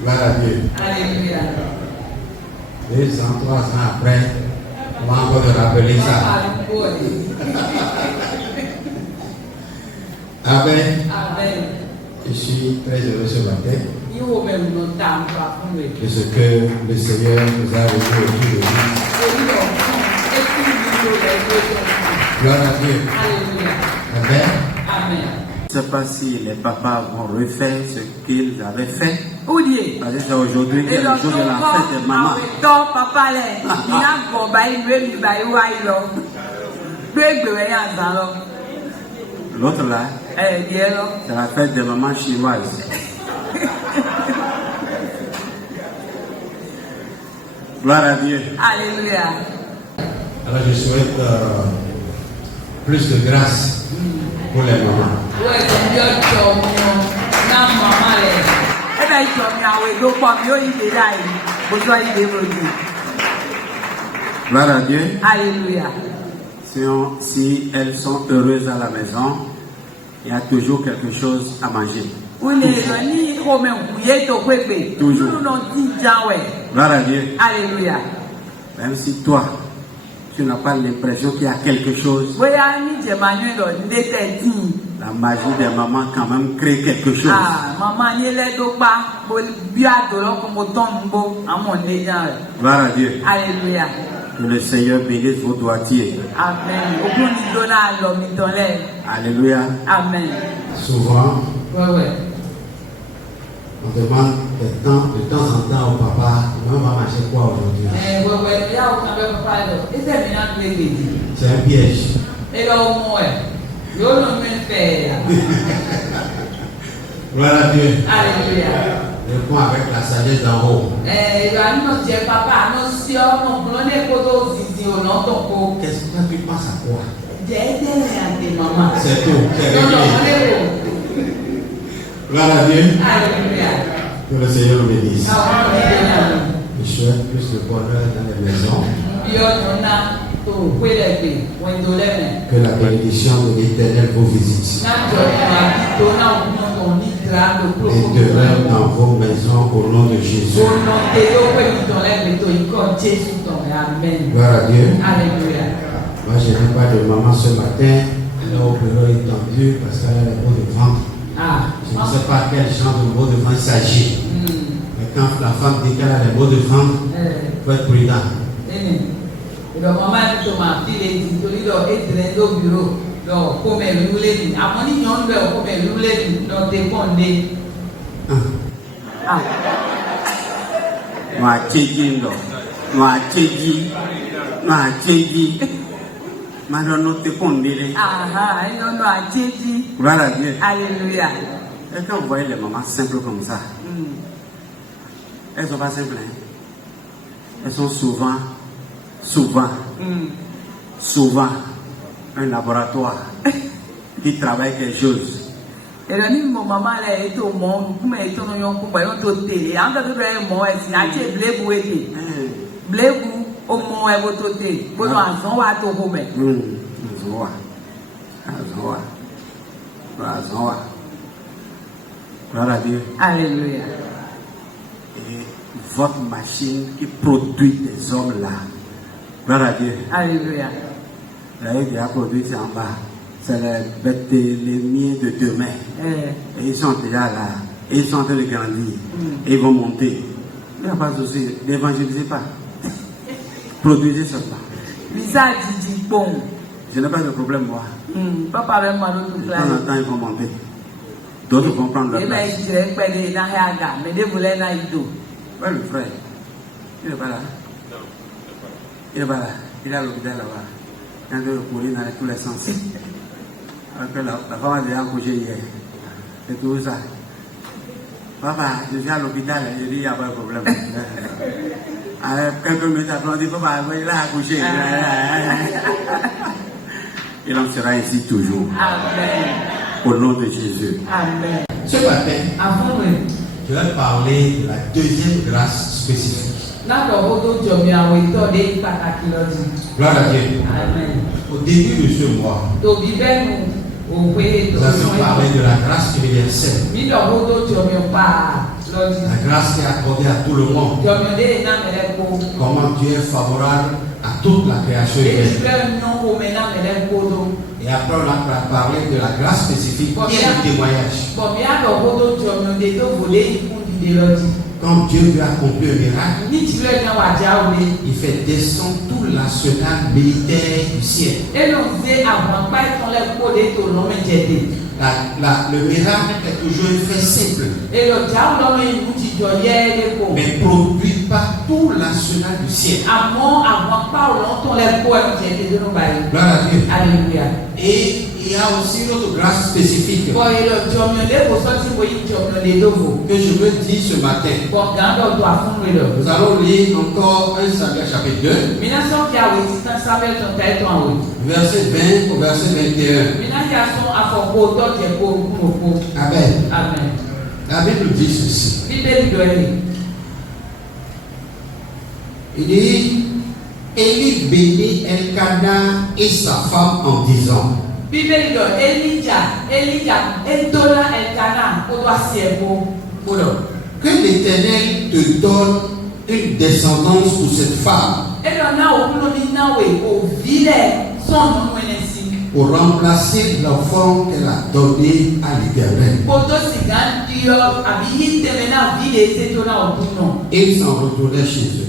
Gloire à Dieu. Alléluia. 2 ans, 3 ans après, on va encore te rappeler ça. Amen. Amen. Je suis très heureux ce matin de ce que le Seigneur nous a reçu autour de nous. Gloire à Dieu. Alléluia. Amen. Amen. Je ne sais pas si les papas vont refaire ce qu'ils avaient fait. Oudié. Parce que c'est aujourd'hui qu'il y a le jour de la fête des mamans. Papa, il a L'autre là, c'est la fête des mamans chinoises. Gloire à Dieu. Alléluia. Alors je souhaite plus de grâce pour les mamans. Gloire à Dieu. Alléluia. Si elles sont heureuses à la maison, il y a toujours quelque chose à manger. Toujours. Gloire à Dieu. Alléluia. Même si toi, tu n'as pas l'impression qu'il y a quelque chose, la magie des mamans quand même crée quelque chose. Gloire à Dieu. Alléluia. Que le Seigneur bénisse vos doigtiers. Amen. Alléluia. Amen. Souvent, on demande de temps en temps au papa, on va manger quoi aujourd'hui? C'est un piège. Gloire à Dieu. Alléluia. Réponds avec la sagesse d'en haut. Qu'est-ce que tu penses à quoi? C'est tout. C'est réglé. Gloire à Dieu. Alléluia. Que le Seigneur nous bénisse. Amen. Je souhaite plus de bonheur dans les maisons. Que la bénédiction de l'Éternel vous visite. Et demeure dans vos maisons au nom de Jésus. Gloire à Dieu. Alléluia. Moi, je n'ai pas de maman ce matin. Elle est au bureau étendu parce qu'elle a les maux de ventre. Je ne sais pas quel genre de maux de ventre il s'agit. Mais quand la femme dit qu'elle a les maux de ventre, il faut être prudent. Gloire à Dieu. Alléluia. Et quand vous voyez les mamans simples comme ça, elles ne sont pas simples. Hein? Elles sont souvent un laboratoire qui travaille quelque chose. Gloire à Dieu. Alléluia. Et votre machine qui produit des hommes là. Gloire à Dieu. Alléluia. Là, il y a produit ça en bas. C'est les bêtes, les miens de demain. Et ils sont déjà là. Et ils sont en train de grandir. Et ils vont monter. Il n'y a pas de souci. N'évangélisez pas. Produisez seulement. Je n'ai pas de problème, moi. De temps en temps, ils vont monter. D'autres vont prendre leur place. Ouais, le frère. Il n'est pas là. Il n'est pas là. Il est à l'hôpital là-bas. Il est en train de courir dans tous les sens. Après, la femme a déjà accouché hier. C'est tout ça. Papa, je suis à l'hôpital. Je dis, il n'y a pas de problème. Alors, quelques minutes après, on dit, papa, il a accouché. Il en sera ainsi toujours. Amen. Au nom de Jésus. Amen. Ce matin, je vais parler de la deuxième grâce spécifique. Gloire Gloire à Dieu. Amen. Au début de ce mois, Nous avions parlé de la grâce universelle. La grâce qui est accordée à tout le monde. Comment Dieu est favorable à toute la création humaine. Et après, on a parlé de la grâce spécifique qui est le témoignage. Quand Dieu veut accomplir un miracle, il fait descendre tout l'arsenal militaire du ciel. Le miracle est toujours un fait simple, mais produit pas tout l'arsenal du ciel. Gloire à Dieu. Alléluia. Et il y a aussi une autre grâce spécifique que je veux dire ce matin. Nous allons lire encore 1 Samuel chapitre 2, verset 20 au verset 21. Amen. Amen. La Bible dit ceci. Il dit, Élie bénit Elkana et sa femme en disant, que l'Éternel te donne une descendance pour cette femme, pour remplacer l'enfant qu'elle a donné à l'Éternel. Et ils s'en retournaient chez eux.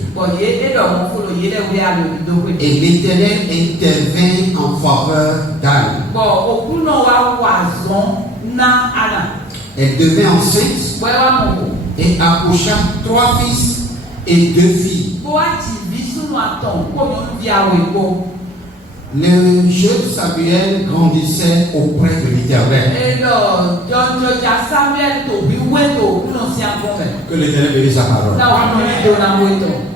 Et l'Éternel intervint en faveur d'Anne. Elle devint enceinte et accoucha 3 fils et 2 filles. Le jeune Samuel grandissait auprès de l'Éternel. Que l'Éternel bénisse sa parole.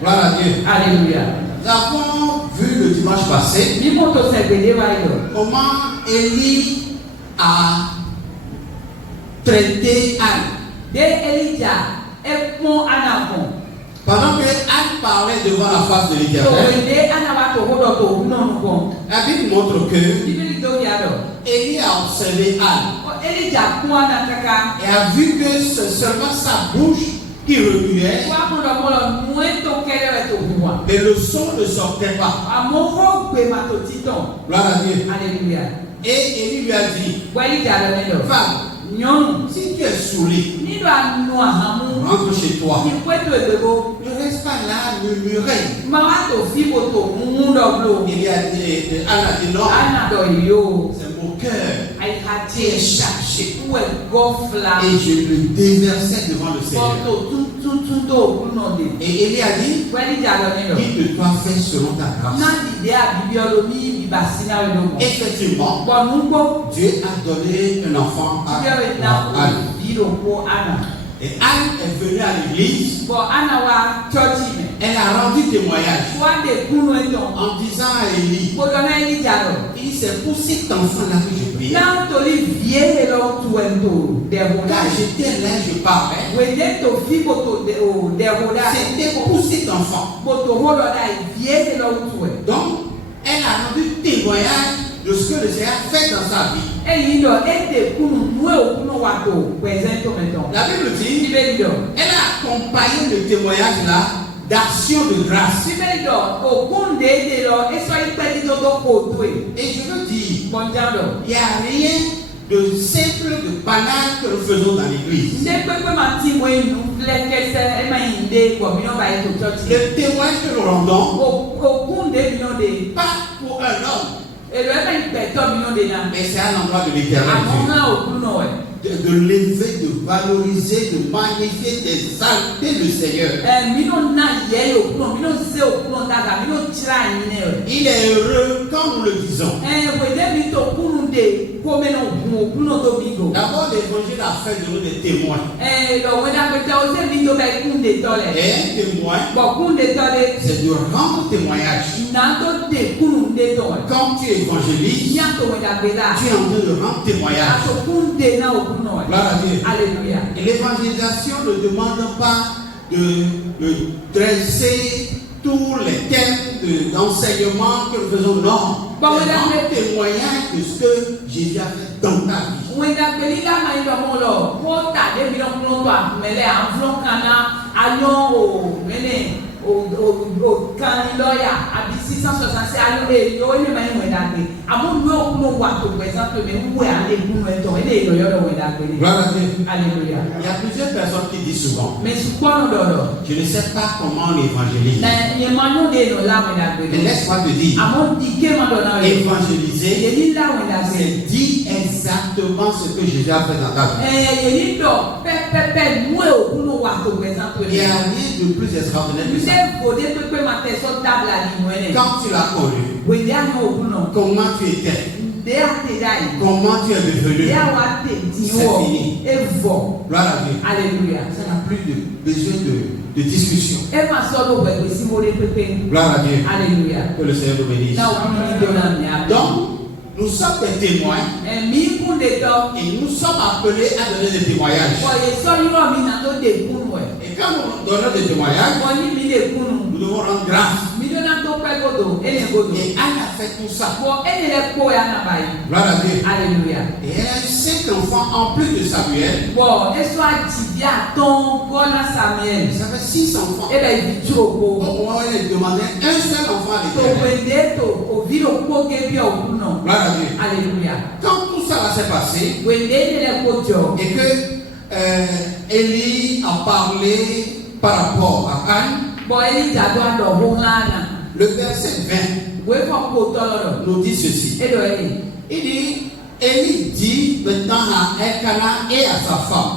Gloire à Dieu. Alléluia. Nous avons vu le dimanche passé comment Élie a traité Anne. Pendant que Anne parlait devant la face de l'Éternel, la Bible montre que Élie a observé Anne et a vu que c'est seulement sa bouche qui remuait, mais le son ne sortait pas. Gloire à Dieu. Alléluia. Et Élie lui a dit, femme, si tu es saoulée, rentre chez toi. Ne reste pas là, murmurer. Il a dit, Anne a dit non. C'est mon cœur qui est chargé. Et je le déversais devant le Seigneur. Et Élie a dit, il te doit faire selon ta grâce. Effectivement, Dieu a donné un enfant à Anne. Et Anne est venue à l'église. Elle a rendu témoignage en disant à Élie, c'est pour cet enfant-là que je prie. Quand j'étais là, je parlais. C'était pour cet enfant. Donc, elle a rendu témoignage de ce que le Seigneur a fait dans sa vie. La Bible dit, elle a accompagné le témoignage là d'action de grâce. Et je veux dire, il n'y a rien de simple, de banal que nous faisons dans l'église. Le témoignage que nous rendons, pas pour un homme, mais c'est un endroit de l'Éternel Dieu. De l'élever, de valoriser, de magnifier, d'exalter le Seigneur. Il est heureux quand nous le disons. D'abord, l'évangile a fait de nous des témoins. Et un témoin, c'est de rendre témoignage. Quand tu évangélises, tu es en train de rendre témoignage. Gloire à Dieu. Alléluia. Et l'évangélisation ne demande pas de dresser tous les thèmes d'enseignement que nous faisons, non. C'est un témoignage de ce que Jésus a fait dans ta vie. Alléluia. Il y a plusieurs personnes qui disent souvent, je ne sais pas comment on évangélise. Mais laisse-moi te dire, évangéliser, c'est dire exactement ce que Jésus a fait dans ta vie. Il n'y a rien de plus extraordinaire que ça. Quand tu l'as connu, comment tu étais, comment tu es devenu, c'est fini. Gloire à Dieu. Alléluia. Ça n'a plus besoin de discussion. Gloire à Dieu. Alléluia. Que le Seigneur nous bénisse. Donc, nous sommes des témoins et nous sommes appelés à donner des témoignages. Et quand nous donnons des témoignages, nous devons rendre grâce. Et Anne a fait tout ça. Gloire à Dieu. Alléluia. Et elle a eu 5 enfants en plus de Samuel. Ça fait 6 enfants. Au moment où elle demandait un seul enfant à l'Éternel. Gloire à Dieu. Alléluia. Quand tout ça s'est passé et que Élie a parlé par rapport à Anne, le verset 20 nous dit ceci. Il dit, Élie dit maintenant à Elkana et à sa femme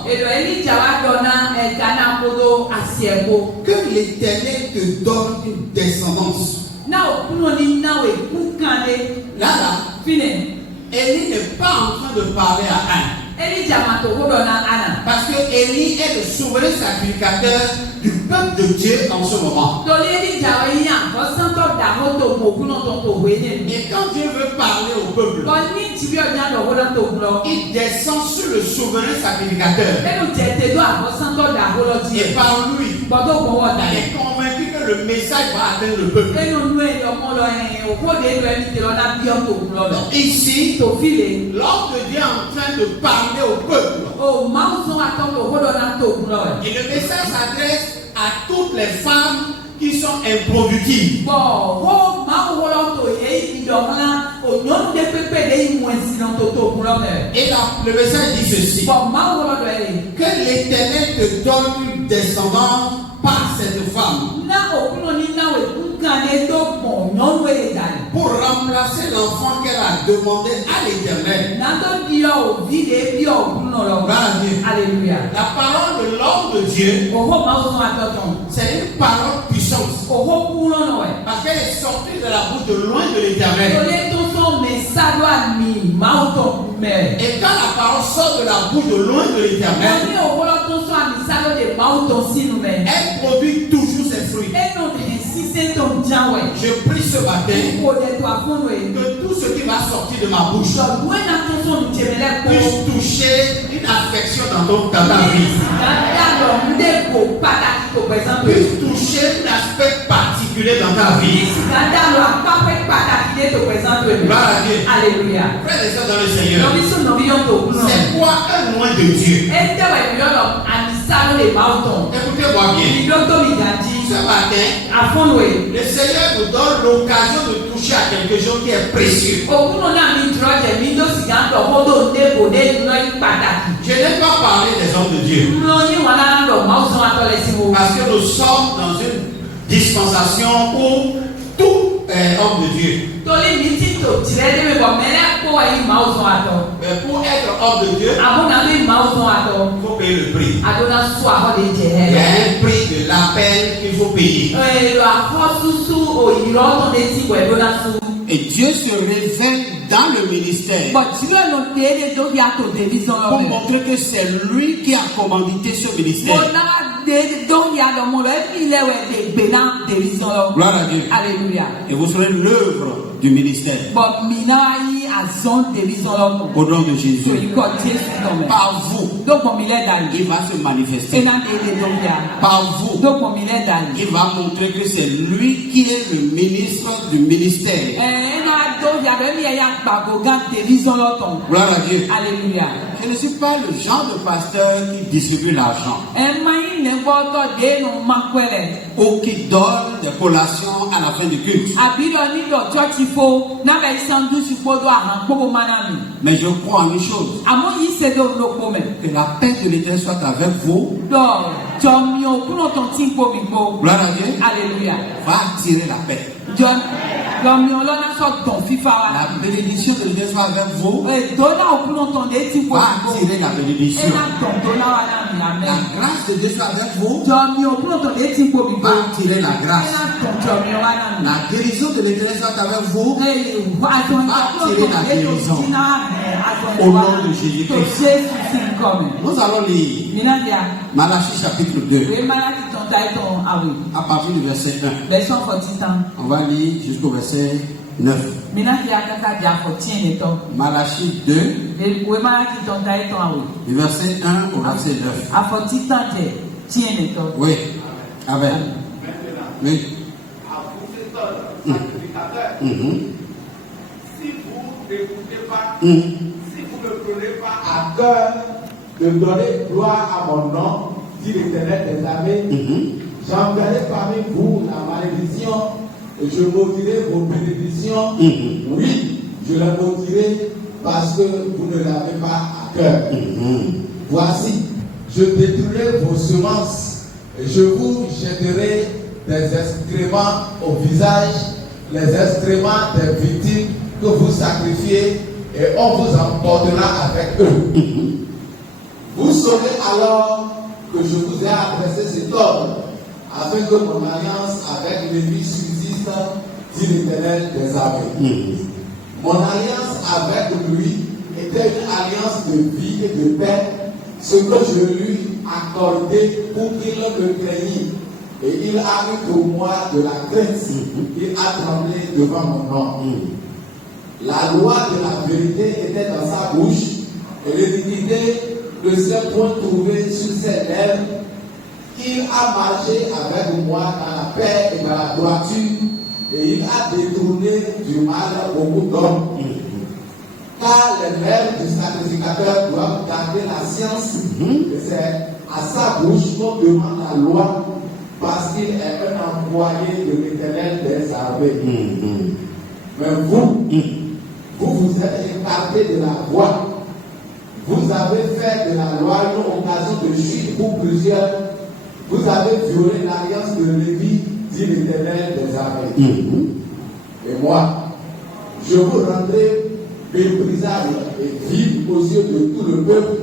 que l'Éternel te donne une descendance. Là, Élie n'est pas en train de parler à Anne. Parce que Élie est le souverain sacrificateur du peuple de Dieu en ce moment. Et quand Dieu veut parler au peuple, il descend sur le souverain sacrificateur. Et par lui, il est convaincu que le message va atteindre le peuple. Donc ici, l'homme de Dieu est en train de parler au peuple. Et le message s'adresse à toutes les femmes qui sont improductives. Et là, le message dit ceci: que l'Éternel te donne une descendance par cette femme pour remplacer l'enfant qu'elle a demandé à l'Éternel. Alléluia. La parole de l'homme de Dieu, c'est une parole puissante. Parce qu'elle est sortie de la bouche de loin de l'Éternel. Et quand la parole sort de la bouche de loin de l'Éternel, elle produit toujours ses fruits. Je prie ce matin que tout ce qui va sortir de ma bouche puisse toucher une affection dans ta vie. Puisse toucher un aspect particulier dans ta vie. Gloire à Dieu. Alléluia. Frères et sœurs dans le Seigneur, c'est quoi un loin de Dieu? Écoutez-moi bien. Ce matin, le Seigneur nous donne l'occasion de toucher à quelque chose qui est précieux. Je n'ai pas parlé des hommes de Dieu. Parce que nous sommes dans une dispensation où tout est homme de Dieu. Mais pour être homme de Dieu, il faut payer le prix. Il y a un prix de l'appel qu'il faut payer. Et Dieu se révèle dans le ministère pour montrer que c'est lui qui a commandité ce ministère. Gloire à Dieu. Alléluia. Et vous serez l'œuvre du ministère. Alléluia. Au nom de Jésus. Par vous, il va se manifester. Par vous, il va montrer que c'est lui qui est le ministre du ministère. Gloire à Dieu. Alléluia. Je ne suis pas le genre de pasteur qui distribue l'argent ou qui donne des collations à la fin du culte. Mais je crois en une chose, que la paix de l'Éternel soit avec vous. Gloire à Dieu. Alléluia. Va attirer la paix. La bénédiction de l'Éternel soit avec vous. Va attirer la bénédiction. La grâce de Dieu soit avec vous. Va attirer la grâce. La guérison de l'Éternel soit avec vous. Va attirer la guérison. Au nom de Jésus-Christ. Nous allons lire Malachie chapitre 2. À partir du verset 1. On va lire jusqu'au verset 9. Malachie 2. Du verset 1 au verset 9. Oui. Amen. Oui. Si vous n'écoutez pas, si vous ne prenez pas à cœur de donner gloire à mon nom, dit l'Éternel des armées, j'enverrai parmi vous la malédiction et je maudirai vos bénédictions. Oui, je les maudirai parce que vous ne l'avez pas à cœur. Voici, je détruirai vos semences et je vous jetterai des excréments au visage, les excréments des victimes que vous sacrifiez et on vous emportera avec eux. Vous saurez alors que je vous ai adressé cet ordre afin que mon alliance avec Lévi subsiste, dit l'Éternel des armées. Mon alliance avec lui était une alliance de vie et de paix, ce que je lui accordais pour qu'il me craignît. Et il a eu pour moi de la crainte. Il a tremblé devant mon nom. La loi de la vérité était dans sa bouche et l'iniquité le seul point trouvé sur ses lèvres. Il a marché avec moi dans la paix et dans la droiture et il a détourné du mal beaucoup d'hommes. Car les lèvres du sacrificateur doivent garder la science et c'est à sa bouche qu'on demande la loi parce qu'il est un envoyé de l'Éternel des armées. Mais vous vous êtes écarté de la voie. Vous avez fait de la loi une occasion de chute pour plusieurs. Vous avez violé l'alliance de Lévi, dit l'Éternel des armées. Et moi, je vous rendrai méprisable et vil aux yeux de tout le peuple,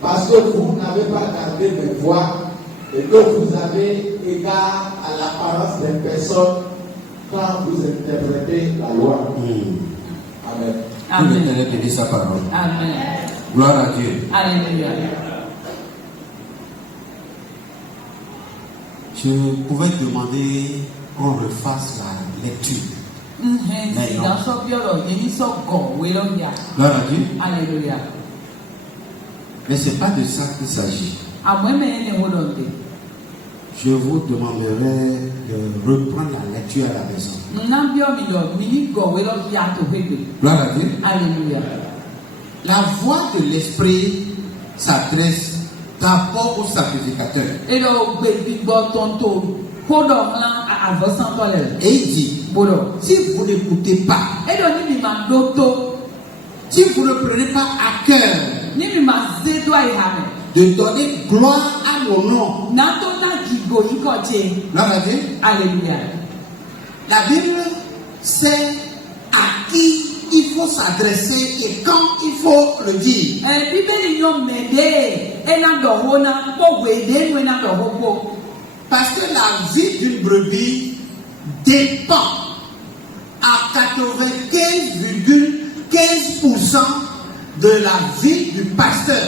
parce que vous n'avez pas gardé mes voies et que vous avez égard à l'apparence des personnes quand vous interprétez la loi. Amen. Que l'Éternel bénisse sa parole. Amen. Gloire à Dieu. Alléluia. Je pouvais demander qu'on refasse la lecture. Gloire à Dieu. Alléluia. Mais ce n'est pas de ça qu'il s'agit. Je vous demanderai de reprendre la lecture à la maison. Gloire à Dieu. Alléluia. La voix de l'esprit s'adresse d'abord au sacrificateur. Et il dit, si vous n'écoutez pas, si vous ne prenez pas à cœur de donner gloire à mon nom, Alléluia. La Bible sait à qui il faut s'adresser et quand il faut le dire. Parce que la vie d'une brebis dépend à 95,15% de la vie du pasteur.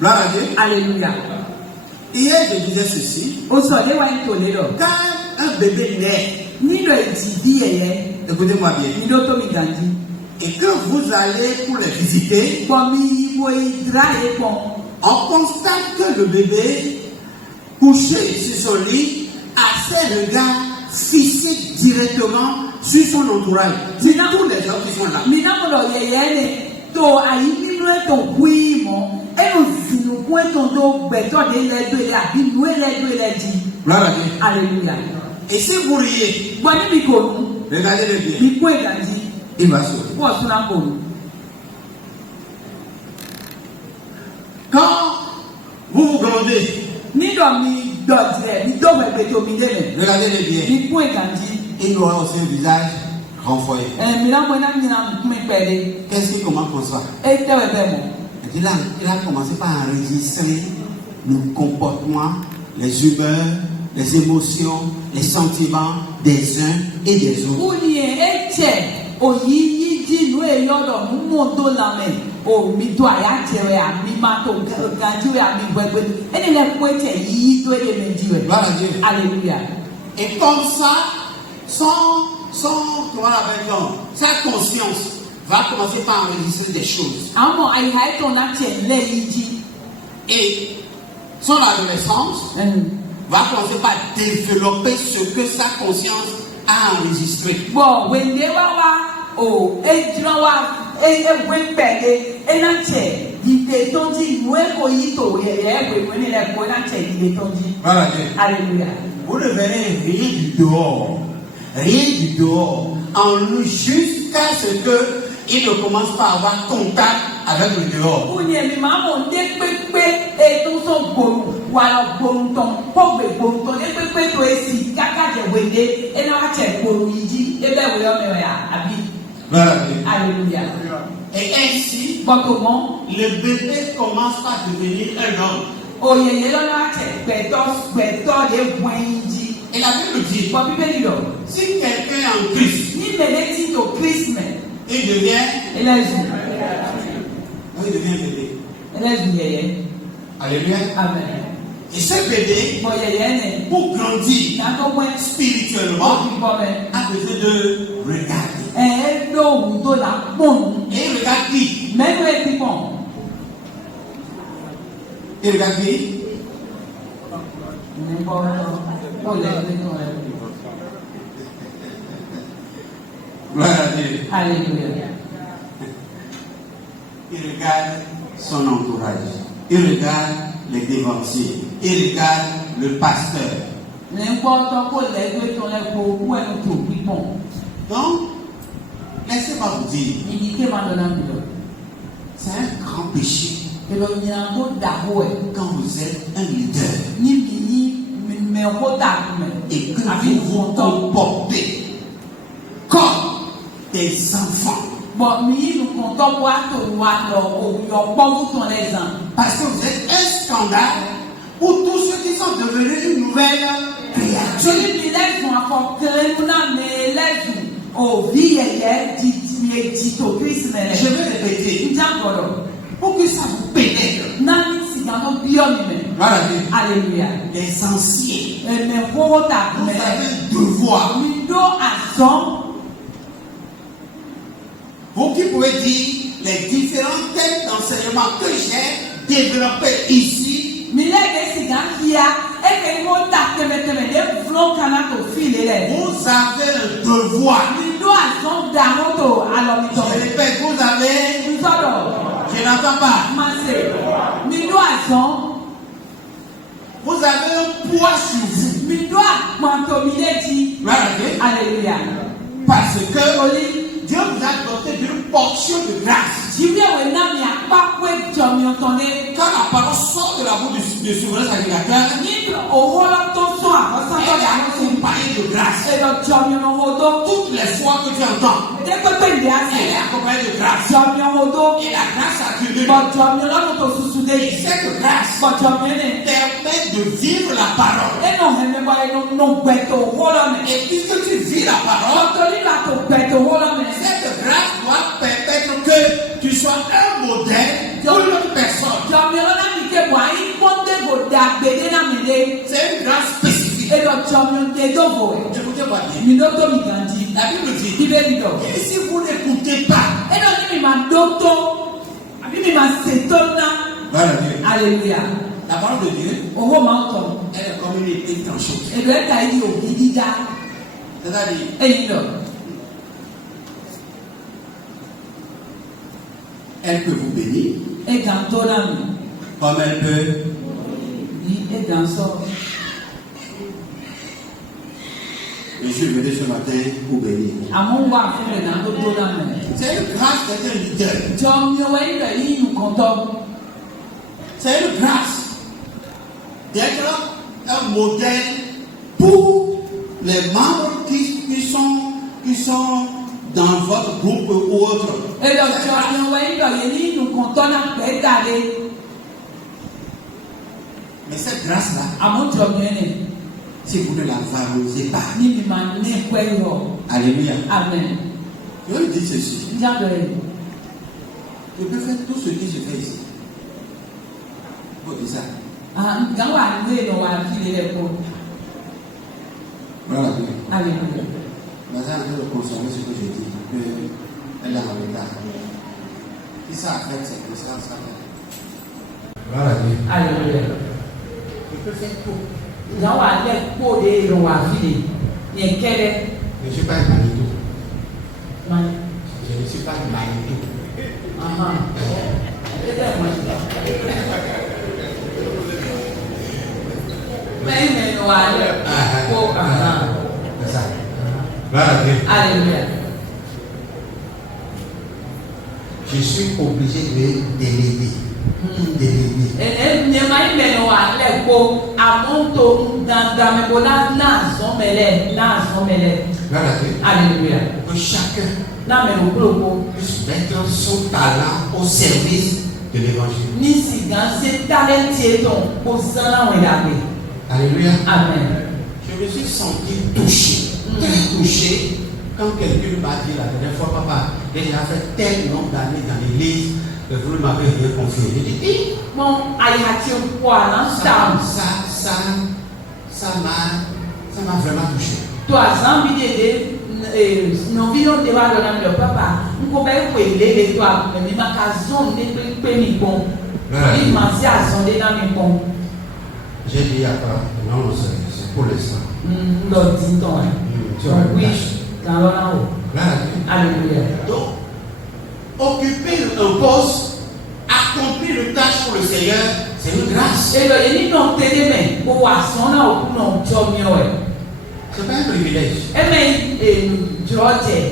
Gloire à Dieu. Alléluia. Hier, je disais ceci. O sọ de wa n to le lọ. Quand un bébé naît, Nínú ìdìbí ẹ̀yẹ. écoutez-moi bien. Mi ló tó mi gàdí. Et que vous allez pour les visiter, Pọ̀ mi mo ìdúrà yẹ pọ̀. on constate que le bébé, couché sur son lit, a ses regards fixés directement sur son entourage. C'est tous les gens qui sont là. Mi náà mo lọ yẹ̀yẹ́ ni tó àyí nínú ètò kúí mọ́. Ẹnu ìsìnkú ètò tó gbẹ̀tọ̀ de lẹ́dọ̀ ilẹ̀ àbí inú ẹlẹ́dọ̀ ilẹ̀ di. Gloire à Dieu. Alléluia. Et si vous riez, Gbọ́ níbi kò nù. regardez-le bien. Mi kú ìgàdí. Il va sourire. Wọ́n sún náà kò nù. Quand vous vous grondez, Nídọ̀ mi dọ̀tí rẹ̀ mi dọ̀wọ̀ ẹgbẹ́ tó mi dé rẹ̀. regardez-le bien. Mi kú ìgàdí. Il aura aussi un visage renfoyé. Mi náà mo náà mi náà kún mi pẹ̀lẹ́. Qu'est-ce qu'il commence à faire? E tẹ́wẹ̀ bẹ́ẹ̀ mọ̀. Il a commencé par enregistrer le comportement, les humeurs, les émotions, les sentiments des uns et des autres. Wúni ẹ̀ tẹ̀ òyìí dínú èyọ́dọ̀ mímú tó lamẹ̀ omi tó àyà tẹ̀rẹ̀ àmì má tó gàdú àmì gbẹgbẹ ẹni lẹ kó tẹ̀ yíyí tó èdè méjì rẹ̀. Gloire à Dieu. Alléluia. Et comme ça, comment on appelle ça, sa conscience va commencer par enregistrer des choses. Àmọ́ àyíká ètò náà tẹ̀ lẹ́yìn jí. Et son adolescence va commencer par développer ce que sa conscience a enregistré. Bọ̀ wèndé wá wá o ejìnnà wá ewé pẹ̀lẹ́ ẹ̀nà tẹ̀ ìgbé tó ń di ìlú ẹ̀kọ́ yìí tó yẹ̀yẹ́ ẹ̀wé wẹ́n nílẹ̀ kó ẹ̀nà tẹ̀ ìgbé tó ń di. Voilà Dieu. Alléluia. Vous ne verrez rien du dehors. Rien du dehors. En lui jusqu'à ce qu'il ne commence pas à avoir contact avec le dehors. Wúni ẹ̀mí máa mọ̀ ní pépé ètò tó gbòòrò wà lọ gbòòrò tán pọ̀gbè gbòòrò tán ní pépé tó èsì kákàjẹ̀ wèdè ẹ̀nà wà tẹ̀ gbòòrò yìí jí ebe wòye ọmọ ẹ̀ àbí. Voilà Dieu. Alléluia. Et ainsi, Bọ̀tòmọ́ le bébé commence par devenir un homme. òyìnbó lọ́nà tẹ̀ gbẹ̀tọ́ lè wẹ̀yìn jí. Et la Bible dit, Bọ̀ bíbélì lọ. si quelqu'un est en Christ, Ní mèlé tí tó kírísìmẹ̀ il devient bébé. ẹlẹ́sùn yẹ̀yẹ́. Alléluia. Amen. Et ce bébé, Bọ̀ yẹ̀yẹ́ nẹ̀. pour grandir Nàtó wẹ́ spirituellement, bọ̀ mẹ́. a besoin de regarder. Ẹ̀ lóhùn tó là pọ̀n. Et il regarde qui? Mẹ́nu ẹ̀ ti pọ̀n. Il regarde qui? Gloire à Dieu. Alléluia. Il regarde son entourage. Il regarde les dévanciers. Il regarde le pasteur. Donc, laissez-moi vous dire, c'est un grand péché quand vous êtes un leader et que vous vous comportez comme des enfants. Parce que vous êtes un scandale pour tous ceux qui sont devenus une nouvelle créature. Je vais répéter pour que ça vous pénètre. Voilà. Alléluia. Les anciens, vous avez un devoir. Vous qui pouvez dire les différents thèmes d'enseignement que j'ai développés ici. Vous avez un devoir. Je répète, vous avez. Je n'entends pas. Vous avez un poids sur vous. Alléluia. Parce que Dieu vous a doté d'une portion de grâce. Quand la parole sort de la bouche du souverain sacrificateur, elle est accompagnée de grâce. Toutes les fois que tu entends, elle est accompagnée de grâce. Et la grâce accumule. Et cette grâce permet de vivre la parole. Et puisque tu vis la parole, cette grâce doit permettre que tu sois un modèle pour une autre personne. Écoutez-moi bien. La Bible dit que si vous n'écoutez pas, Alléluia. la parole de Dieu, elle est comme une épée tranchante. C'est-à-dire, elle peut vous bénir, comme elle peut. Je suis venu ce matin pour bénir. C'est une grâce d'être un leader. C'est une grâce d'être un modèle pour les membres qui sont dans votre groupe ou autre. Mais cette grâce-là, si vous ne la valorisez pas, alléluia. Amen. Je vais dire ceci. Je peux faire tout ce que je fais ici. Vous dites ça. Voilà. Alléluia. Mais elle est en train de consommer ce que je dis. Elle est en retard. Si ça affecte cette conscience, ça fait. Voilà. Alléluia. Je peux faire tout. Je ne suis pas un Manitou. Je ne suis pas un Manitou. C'est ça. Voilà. Alléluia. Je suis obligé de déléguer. Alléluia. Que chacun puisse mettre son talent au service de l'évangile. Alléluia. Amen. Je me suis senti touché, très touché, quand quelqu'un m'a dit la dernière fois, papa, j'ai déjà fait tel nombre d'années dans l'église, que vous ne m'avez rien confié. J'ai dit, ça m'a vraiment touché. J'ai dit à toi, non, c'est pour l'instant. Alléluia. Donc, occuper un poste, accomplir une tâche pour le Seigneur, c'est une grâce. C'est pas un privilège.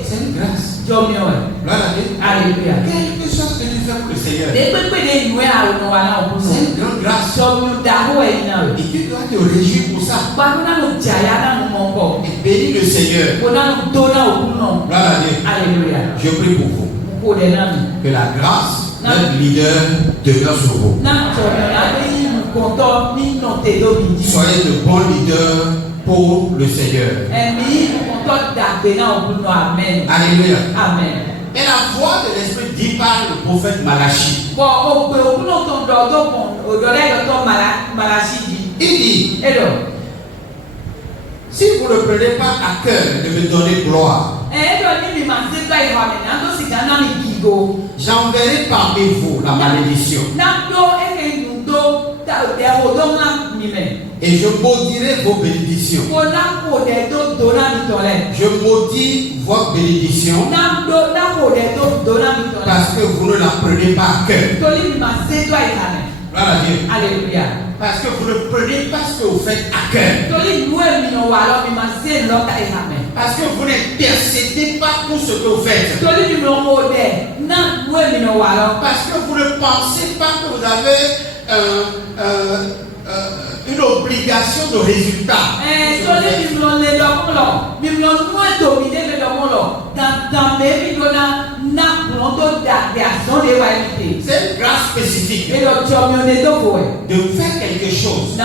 C'est une grâce. Alléluia. Quelque chose que tu fais pour le Seigneur, c'est une grande grâce. Et tu dois te réjouir pour ça. Et bénis le Seigneur. Alléluia. Je prie pour vous. Que la grâce d'un leader demeure sur vous. Soyez de bons leaders pour le Seigneur. Alléluia. Amen. Et la voix de l'Esprit dit par le prophète Malachi. Il dit, si vous ne prenez pas à cœur de me donner gloire, j'enverrai parmi vous la malédiction. Et je maudirai vos bénédictions. Je maudis votre bénédiction parce que vous ne la prenez pas à cœur. Voilà Dieu. Alléluia. Parce que vous ne prenez pas ce que vous faites à cœur. Parce que vous n'intercédez pas pour ce que vous faites. Parce que vous ne pensez pas que vous avez une obligation de résultat. C'est une grâce spécifique de faire quelque chose, de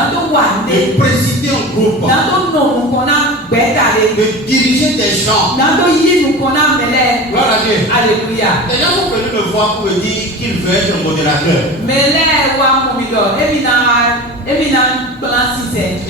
présider un groupe, de diriger des gens. Gloire à Dieu. Alléluia. Les gens sont venus me voir pour me dire qu'ils veulent être modérateur. Et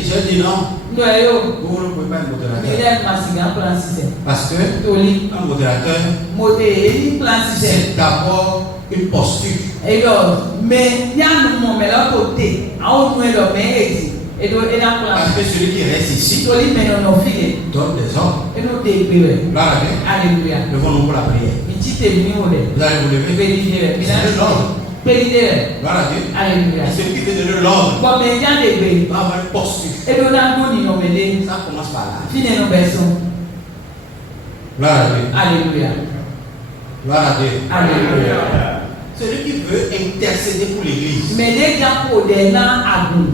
j'ai dit non, Non, yo. Vous ne pouvez pas être Mais modérateur. là, ma cigare plan système. Parce que Toli. un modérateur, Modé, plan système. c'est d'abord une posture. Et donc, mais il y a un moment, mais là, côté, à où nous sommes, mais et donc, il y a un plan. Parce que celui qui reste ici Toli, mais non, filé. donne des ordres. Et nous débrouillons. Gloire à Dieu. Alléluia. Levons-nous pour la prière. Il dit, t'es venu au lait. Vous allez vous lever. Pédidé. C'est l'ordre. Pédidé. Gloire à Dieu. Alléluia. Et celui qui veut donner l'ordre Bon, mais il y a des bébés. va avoir une posture. Et donc, là, nous, nous, nous, Ça commence par là. fini nos berceaux. Gloire à Dieu. Alléluia. Gloire à Dieu. Alléluia. Celui qui veut intercéder pour l'église Mais les gens pour des noms à bout.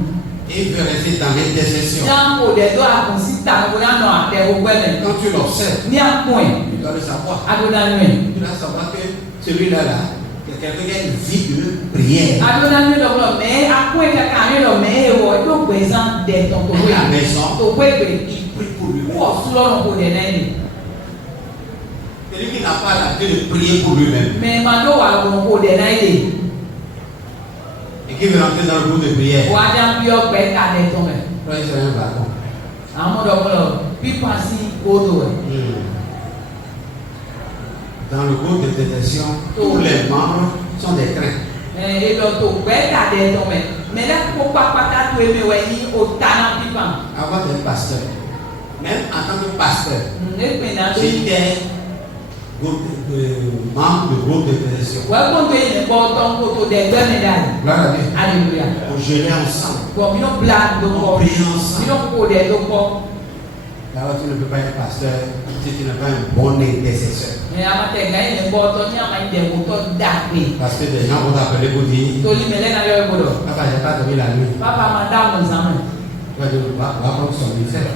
et il veut rester dans l'intercession. Gens pour des doigts à bout. Si t'as un nom à terre au poêle. Quand tu l'observes, Ni un point. tu dois le savoir. À bout d'un nuit. Tu dois savoir que celui-là, c'est quelqu'un qui a une vie de prière. À bout d'un nuit, mais à quoi quelqu'un le mais il faut présent des ton À la maison, ton il prie pour lui. ou au sous pour des nains. Celui qui n'a pas la vie de prier pour lui-même Mais maintenant, on va pour des nains. et qui veut rentrer dans le groupe de prière, On va dire plus haut que des tombes. là, il serait un bâton. À un moment, puis passer au dos. Dans le groupe de détection, tous les membres sont des trains. Et donc, au bête à des tombes. Mais là, pourquoi pas t'as tué mes wagnes au talent pipant? Avant d'être pasteur, même en tant que pasteur, j'étais membre du groupe de détection. Ouais, quand tu es important pour te donner des médailles. Gloire à Dieu. Alléluia. On jeûnait ensemble. Bon, ils ont blague de On corps. priait ensemble. Ils ont pour des corps. Alors tu ne peux pas être pasteur si tu n'es pas un bon intercesseur. Mais à ma tête, il est important, il y a des moutons d'armée. Parce que des gens vont t'appeler pour dire, Toli me l'a dans le boulot. papa, j'ai pas dormi la nuit. Papa m'a donné nos amis. Tu vas dire, va prendre son ministère.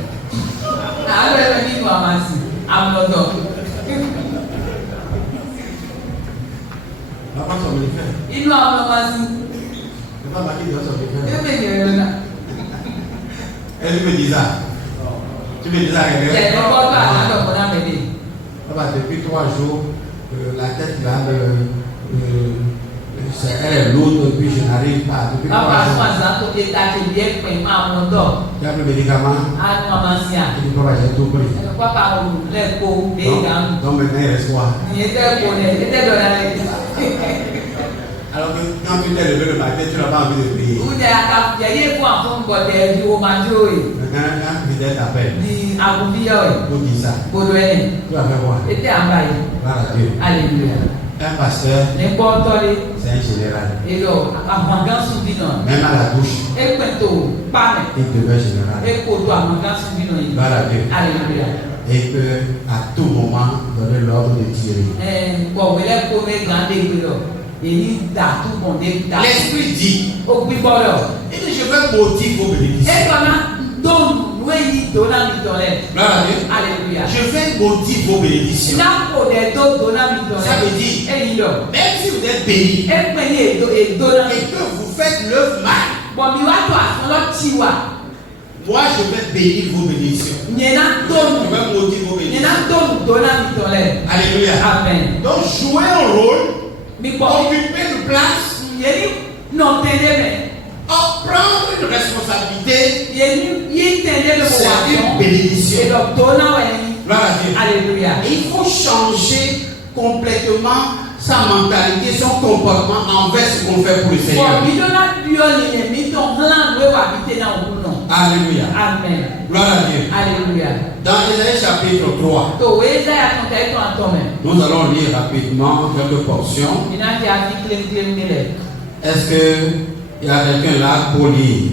Ah, elle est venue à Massi. À mon dos. Va prendre son ministère. Il nous a Massi. C'est pas ma qui doit son ministère. Il me dit, Et tu me dis ça. Tu me dis ça, c'est n'importe quoi, on a mené. Papa, depuis 3 jours, la tête là, elle est lourde, puis je n'arrive pas. Depuis 3 Papa, jours. ça, tu es bien, mais à mon dos. Tu as pris le médicament. À mon ancien. Tu dis, papa, j'ai tout pris. Papa, les peaux, les gants. Donc maintenant, il reste quoi? Il était pour il était dans la. Alors que quand tu t'es levé le matin, tu n'as pas envie de prier. Vous avez pour un fond de du romanjo. Maintenant, quand Fidèle t'appelle, Di Aguvia. pour dire ça, Bodoé. tu vas faire quoi? Était en bas. Gloire à Dieu. Alléluia. Un pasteur, N'importe quoi. c'est un général. Et donc, à Mangan Soubino. Même à la douche, Et Quento, pas il devient général. et Koto à Mangan Soubino. Gloire à Dieu. Alléluia. Et peut à tout moment donner l'ordre de tirer. Bon, vous l'avez connu grand début. Et il a tout mon début. L'esprit dit, Au Bibolo. et je veux motiver vos bénédictions. Et qu'on a donné, nous y donnant mitolette. Gloire à Dieu. Alléluia. Je vais motiver vos bénédictions. N'a pas des dos donnant mitolette. Ça veut dire, Et il a. même si vous êtes béni Et prenez et donnant. et que vous faites l'œuvre mal, Bon, mi wa to asolo tiwa. moi je vais bénir vos bénédictions. Nyena Je donu. vais motiver vos bénédictions. Nyena donu dona mitole. Alléluia. Amen. Donc jouer un rôle, Mi bo occuper une place, yeni no tende me. prendre une responsabilité, Yeni yi tende le c'est une mo. bénédiction. Et donc dona weni. Gloire à Dieu. Alléluia. Et il faut changer complètement sa mentalité, son comportement envers ce qu'on fait pour le Seigneur. Bon, mi dona dio ni mi ton hlan we wa bite na okuno. Alléluia. Amen. Gloire à Dieu. Alléluia. Dans Isaïe chapitre 3, To we za ya ton tay to antome. nous allons lire rapidement quelques portions. Ina ti afi klem klem ni le. Est-ce qu'il y a quelqu'un là pour lire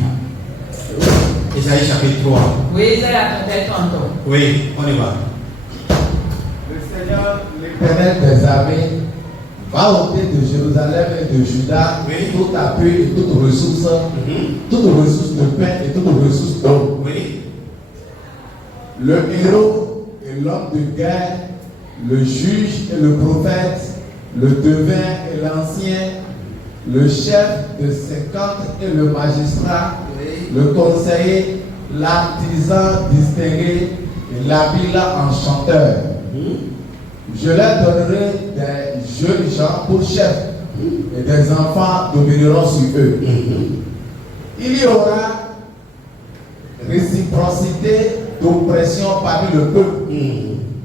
Isaïe chapitre 3. We za ya ton tay to antome. Oui, on y va. Le Seigneur, l'Éternel des armées, va ôter de Jérusalem et de Juda Oui. tout appui et toute ressource de pain et toute ressource d'eau. Oui. Le héros et l'homme de guerre, le juge et le prophète, le devin et l'ancien, le chef de 50 et le magistrat, Oui. le conseiller, l'artisan distingué et l'habile enchanteur. Je leur donnerai des jeunes gens pour chefs et des enfants domineront sur eux. Il y aura réciprocité d'oppression parmi le peuple.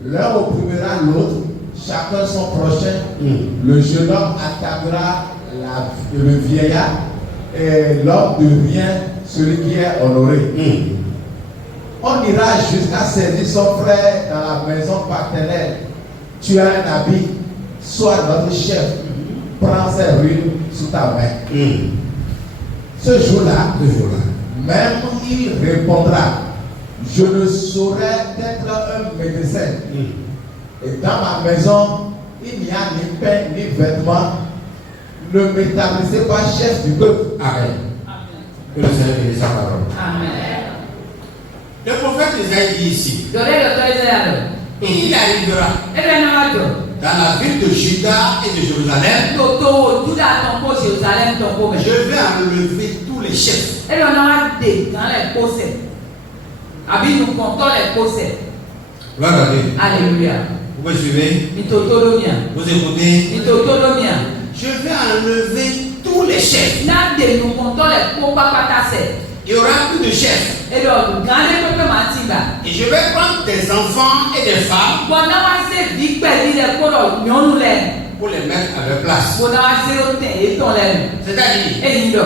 L'un opprimera l'autre, chacun son prochain. Le jeune homme attaquera le vieillard et l'homme devient celui qui est honoré. On ira jusqu'à saisir son frère dans la maison paternelle. Tu as un habit, sois notre chef. Prends ses ruines sous ta main. Ce jour-là, même il répondra, je ne saurais être un médecin. Et dans ma maison, il n'y a ni pain ni vêtements. Ne m'établissez pas chef du peuple. Amen. Que le Seigneur bénisse sa parole. Amen. Le prophète Isaïe dit ici, il arrivera dans la ville de Juda et de Jérusalem. Je vais enlever tous les chefs. Gloire à Dieu. Alléluia. Vous me suivez? Vous écoutez? Je vais enlever tous les chefs. Il n'y aura plus de chefs. Et je vais prendre des enfants et des femmes pour les mettre à leur place. C'est-à-dire,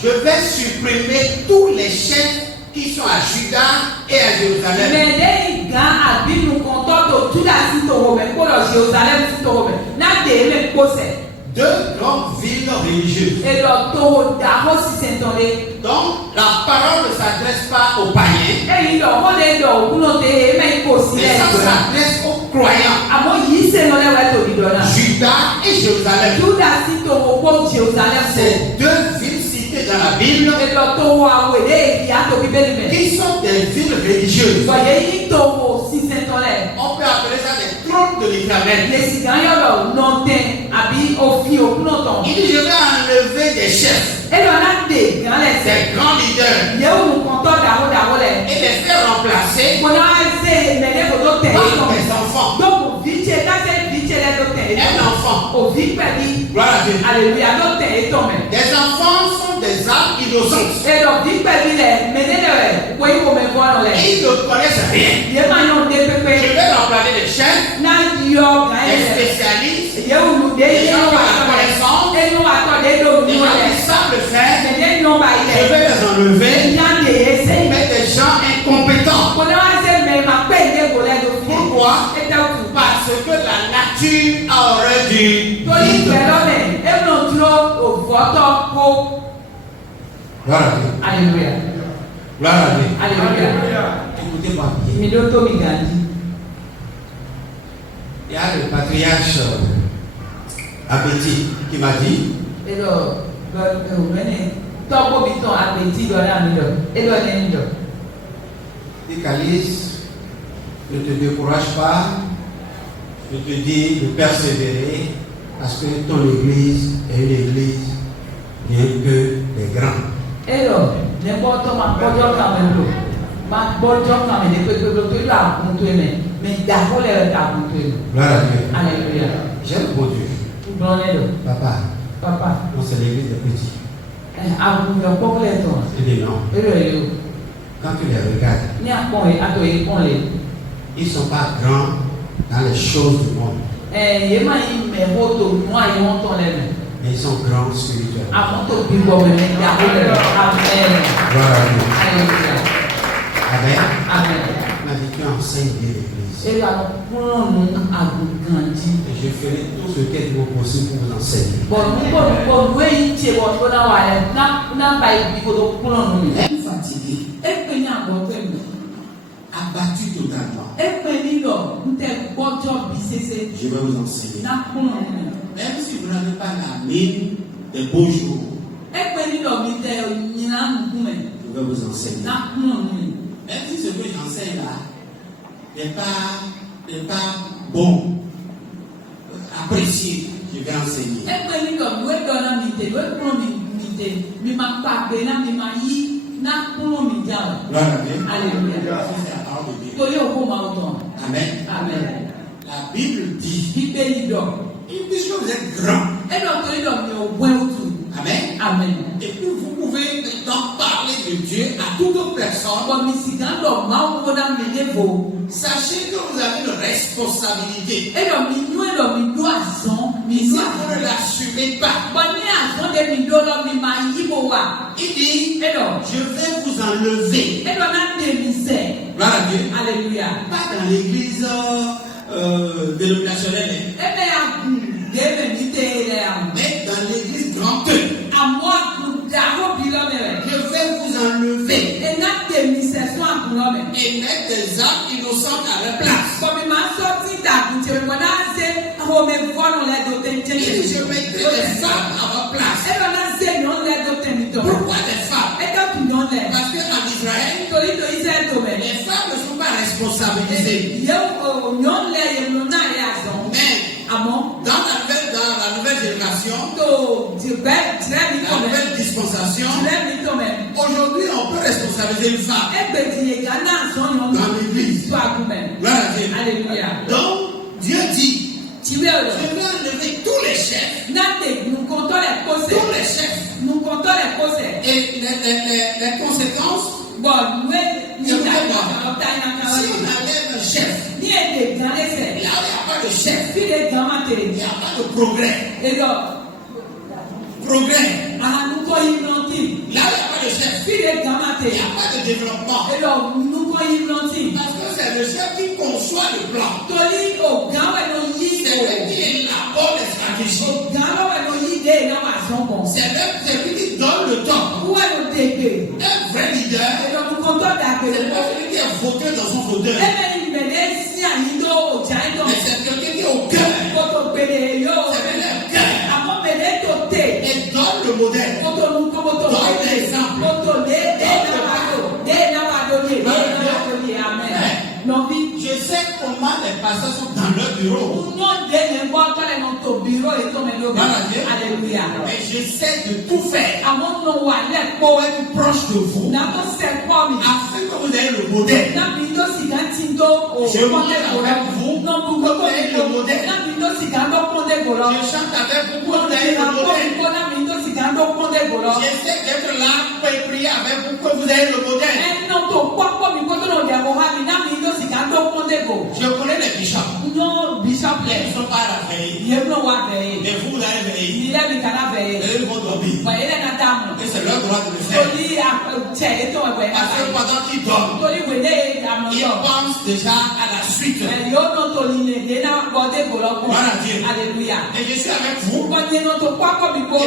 je vais supprimer tous les chefs qui sont à Juda et à Jérusalem. Deux grandes villes religieuses. Donc, la parole ne s'adresse pas aux païens, mais ça s'adresse aux croyants. Juda et Jérusalem. C'est deux villes citées dans la Bible qui sont des villes religieuses. On peut appeler ça des trônes de l'Éternel. Il dit, je vais enlever des chefs, des grands leaders, et les faire remplacer par des enfants. Un enfant. Gloire à Dieu. Alléluia. Des enfants sont des âmes innocentes. Ils ne connaissent rien. Je vais remplacer des chefs, des spécialistes, des gens qui ont la connaissance, des gens qui savent le faire. Je vais les enlever, mais des gens incompétents. Pourquoi? Parce que la nature aurait dû vivre. Gloire à Dieu. Alléluia. Gloire à Dieu. Alléluia. Écoutez-moi bien. Il y a le patriarche Abeti qui m'a dit, dis Calice, ne te décourage pas, je te dis de persévérer parce que ton église est une église bien que les grands. Gloire à Dieu. Alléluia. J'aime bon Dieu. Papa, non, c'est l'église des petits. C'est des noms. Quand tu les regardes, ils ne sont pas grands dans les choses du monde, mais ils sont grands spirituellement. Gloire à Dieu. Amen. On a dit que tu enseignes bien l'église. Et je ferai tout ce qui est de mon possible pour vous enseigner. Fatigué, abattu totalement, je vais vous enseigner. Même si vous n'avez pas la mine des beaux jours, je vais vous enseigner. Même si ce que j'enseigne là n'est pas bon, apprécié, je vais enseigner. Gloire à Dieu. Alléluia. C'est la parole de Dieu. Amen. Amen. La Bible dit, puisque vous êtes grand, amen, Amen. Amen. Et puis vous pouvez maintenant parler de Dieu à toute autre personne. Sachez que vous avez une responsabilité. Et si vous ne l'assumez pas, il dit, je vais vous enlever. Gloire à Dieu. Alléluia. Pas dans l'église dénominationnelle, mais dans l'église grande. Je vais vous enlever et mettre des âmes innocentes à leur place. Et je mettrai des femmes à votre place. Pourquoi des femmes? Parce qu'en Israël, les femmes ne sont pas responsabilisées. Mais dans la nouvelle génération, la nouvelle dispensation, aujourd'hui on peut responsabiliser une femme dans l'église. Gloire à Dieu. Alléluia. Donc Dieu dit, je vais enlever tous les chefs. Tous les chefs. Et les conséquences, si on enlève un chef, là où il n'y a pas de chef, il n'y a pas de progrès. Progrès. Là où il n'y a pas de chef, il n'y a pas de développement. Parce que c'est le chef qui conçoit le plan. C'est lui qui élabore les stratégies. C'est lui qui donne le temps. Un vrai leader, c'est pas celui qui est voté dans son fauteuil. Mais c'est quelqu'un qui est au cœur. C'est le cœur. Et donne le modèle. Donne l'exemple. Je sais comment les pasteurs sont dans leur bureau. Mais j'essaie de tout faire pour être proche de vous, afin que vous ayez le modèle. Je mange avec vous, pour que vous ayez le modèle. Je chante avec vous, pour que vous ayez le modèle. J'essaie d'être là pour prier avec vous, pour que vous ayez le modèle. Je connais les bishops. Ils ne sont pas à la veille. Mais vous allez veiller. Et ils vont dormir. Et c'est leur droit de le faire. Parce que pendant qu'ils dorment, ils pensent déjà à la suite. Voilà Dieu. Alléluia. Et je suis avec vous. Et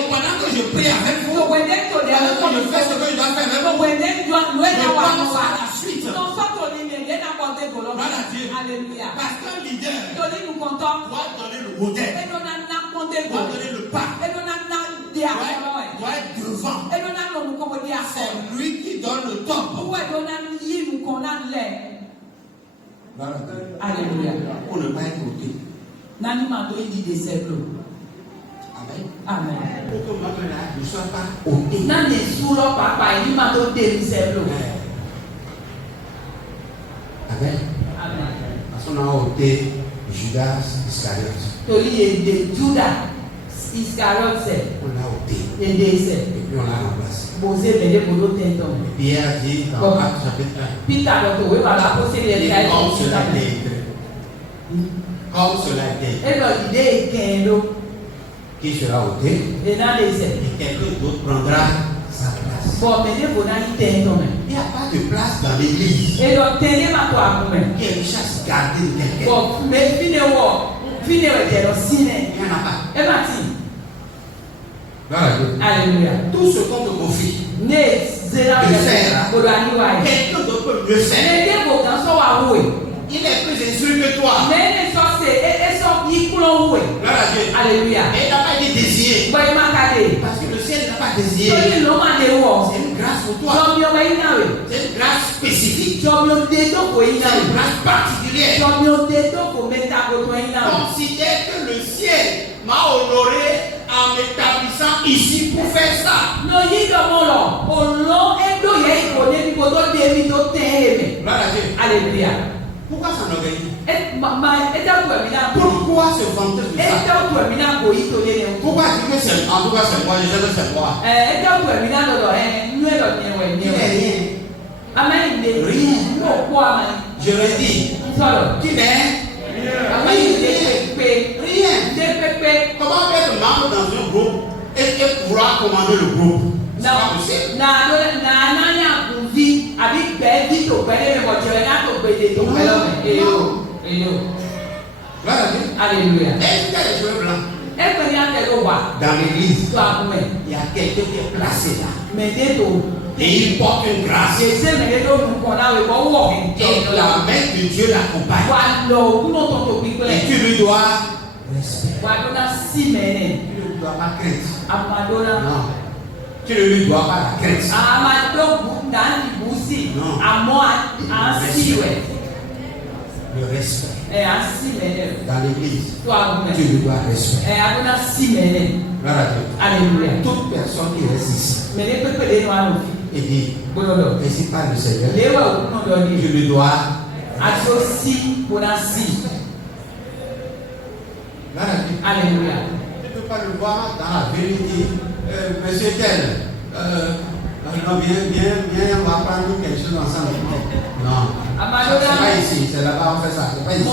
pendant que je prie avec vous, pendant que je fais ce que je dois faire avec vous, je pense à la suite. Voilà Dieu. Alléluia. Parce qu'un leader doit donner le modèle, doit donner le pas, doit être devant. C'est lui qui donne le temps. Voilà Dieu. Alléluia. Pour ne pas être ôté. Amen. Amen. Pour que ma mère ne soit pas ôté. Amen. Parce qu'on a ôté Judas Iscariote. On l'a ôté. Et puis on l'a remplacé. Pierre dit dans Actes chapitre 1. Comme cela est dit. Qui sera ôté et quelqu'un d'autre prendra sa place. Il n'y a pas de place dans l'église. Il y a une chasse gardée de quelqu'un. Il n'y en a pas. Alléluia. Tout ce qu'on te confie de faire, quelqu'un d'autre peut le faire. Il est plus instruit que toi. Alléluia. Et il n'a pas été désigné. Parce que le ciel n'a pas désigné. C'est une grâce pour toi. C'est une grâce spécifique. C'est une grâce particulière. Considère que le ciel m'a honoré en m'établissant ici pour faire ça. Alléluia. Pourquoi s'enorgueillir? Pourquoi Pourquoi se vanter de ça? Pourquoi est-ce que c'est en tout cas c'est moi, je sais que c'est moi? Qui n'est rien. Je le dis. Qui n'est rien. Comment être membre dans un groupe et pouvoir commander le groupe? C'est pas possible. Alléluia. Est-ce qu'il y a des cheveux blancs? Dans l'église, il y a quelqu'un qui est placé là. Et il porte une grâce. Et la main de Dieu l'accompagne. Et tu lui dois respect. Tu ne lui dois pas crainte. Non. Tu ne lui dois pas la crainte. Le respect. Dans l'église, tu lui dois respect. Alléluia. Toute personne qui reste ici et dit, ainsi parle le Seigneur, je lui dois. Alléluia. Tu ne peux pas le voir dans la vérité. Monsieur tel, non, viens, on va prendre quelque chose ensemble. Non. C'est pas ici, c'est là-bas, on fait ça. C'est pas ici.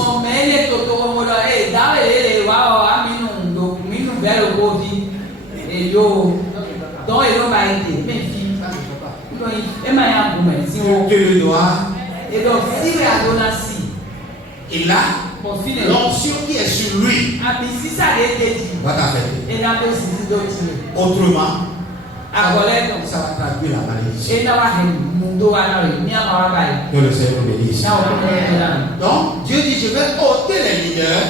Tu lui dois. Et là, l'onction qui est sur lui va t'affecter. Autrement, ça va traduire la malédiction. Que le Seigneur bénisse. Donc, Dieu dit, je vais ôter les leaders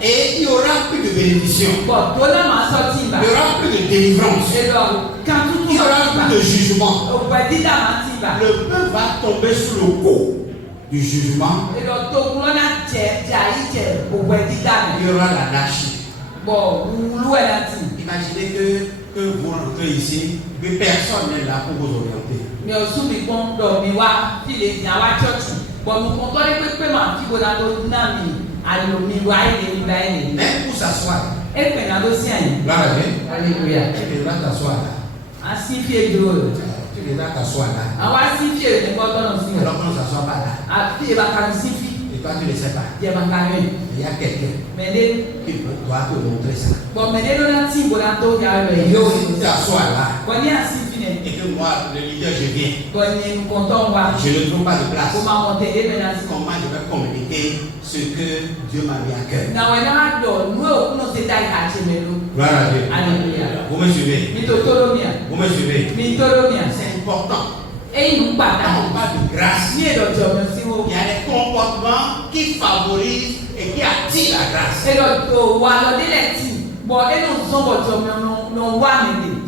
et il n'y aura plus de bénédiction. Il n'y aura plus de délivrance. Il n'y aura plus de jugement. Le peuple va tomber sous le coup du jugement. Il y aura l'anarchie. Imaginez que vous rentrez ici, mais personne n'est là pour vous orienter. Même pour s'asseoir. Alléluia. Tu devras t'asseoir là. Tu devras t'asseoir là. Alors qu'on ne s'assoit pas là. Et toi tu ne sais pas. Il y a quelqu'un qui doit te montrer ça. Si tu t'assois là et que moi, le leader, je viens, je ne trouve pas de place. Comment je vais communiquer ce que Dieu m'a mis à cœur? Gloire à Dieu. Vous me suivez? Vous me suivez? C'est important. Quand on parle de grâce, il y a des comportements qui favorisent et qui attirent la grâce.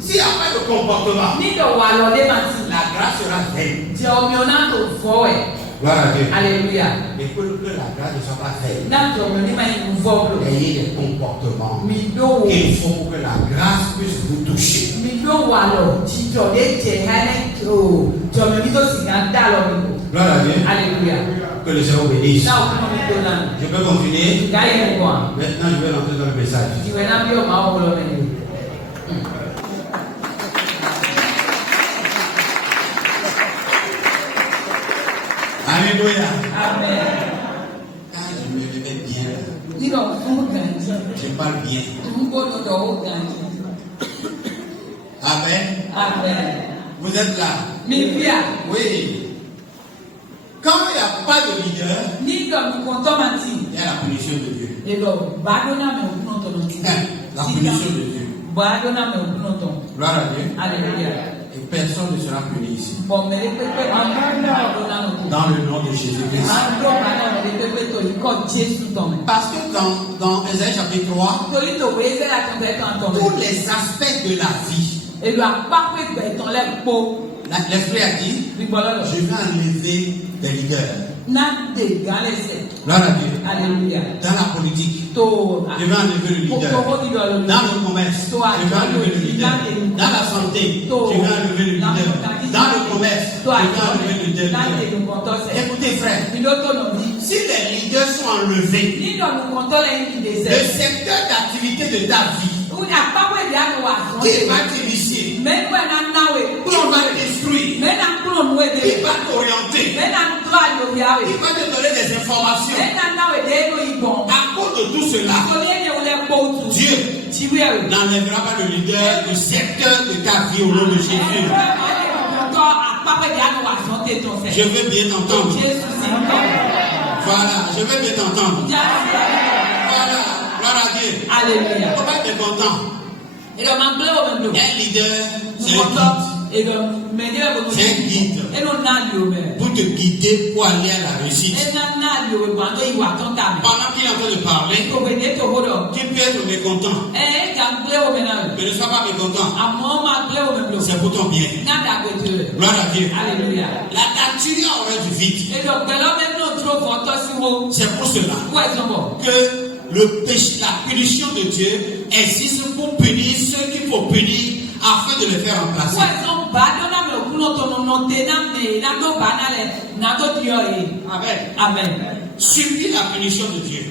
S'il n'y a pas de comportement, la grâce sera vaine. Gloire à Dieu. Alléluia. Mais que la grâce ne soit pas vaine, ayez des comportements qu'il faut pour que la grâce puisse vous toucher. Gloire à Dieu. Alléluia. Que le Seigneur bénisse. Je peux continuer. Maintenant, je vais rentrer dans le message. Alléluia. Amen. Quand je me réveille bien, je parle bien. Amen. Amen. Vous êtes là? Oui. Quand il n'y a pas de leader, il y a la punition de Dieu. La punition de Dieu. Gloire à Dieu. Alléluia. Et personne ne sera puni ici. Dans Dans le nom de Jésus-Christ. Parce que dans Ésaïe chapitre 3, tous les aspects de la vie, l'Esprit a dit, je vais enlever des leaders. Gloire à Dieu. Alléluia. Dans la politique, je vais enlever le leader. Dans le commerce, je vais enlever le leader. Dans la santé, je vais enlever le leader. Dans le commerce, je vais enlever le leader. Écoutez frère, si les leaders sont enlevés, le secteur d'activité de ta vie, il va t'initier, il va t'instruire, il va t'orienter, il va te donner des informations. À cause de tout cela, Dieu n'enlèvera pas le leader du secteur de ta vie au nom de Jésus. Je veux bien t'entendre. Voilà, je veux bien t'entendre. Voilà, gloire à Dieu. Alléluia. Pourquoi tu es content? Un leader, c'est un guide pour te guider pour aller à la réussite. Pendant qu'il est en train de parler, tu peux être mécontent. Mais ne sois pas mécontent. C'est pour ton bien. Gloire à Dieu. Alléluia. La nature aurait du vide. C'est pour cela que le péché, la punition de Dieu existe pour punir ceux qu'il faut punir afin de les faire remplacer. Amen. Amen. Subis la punition de Dieu.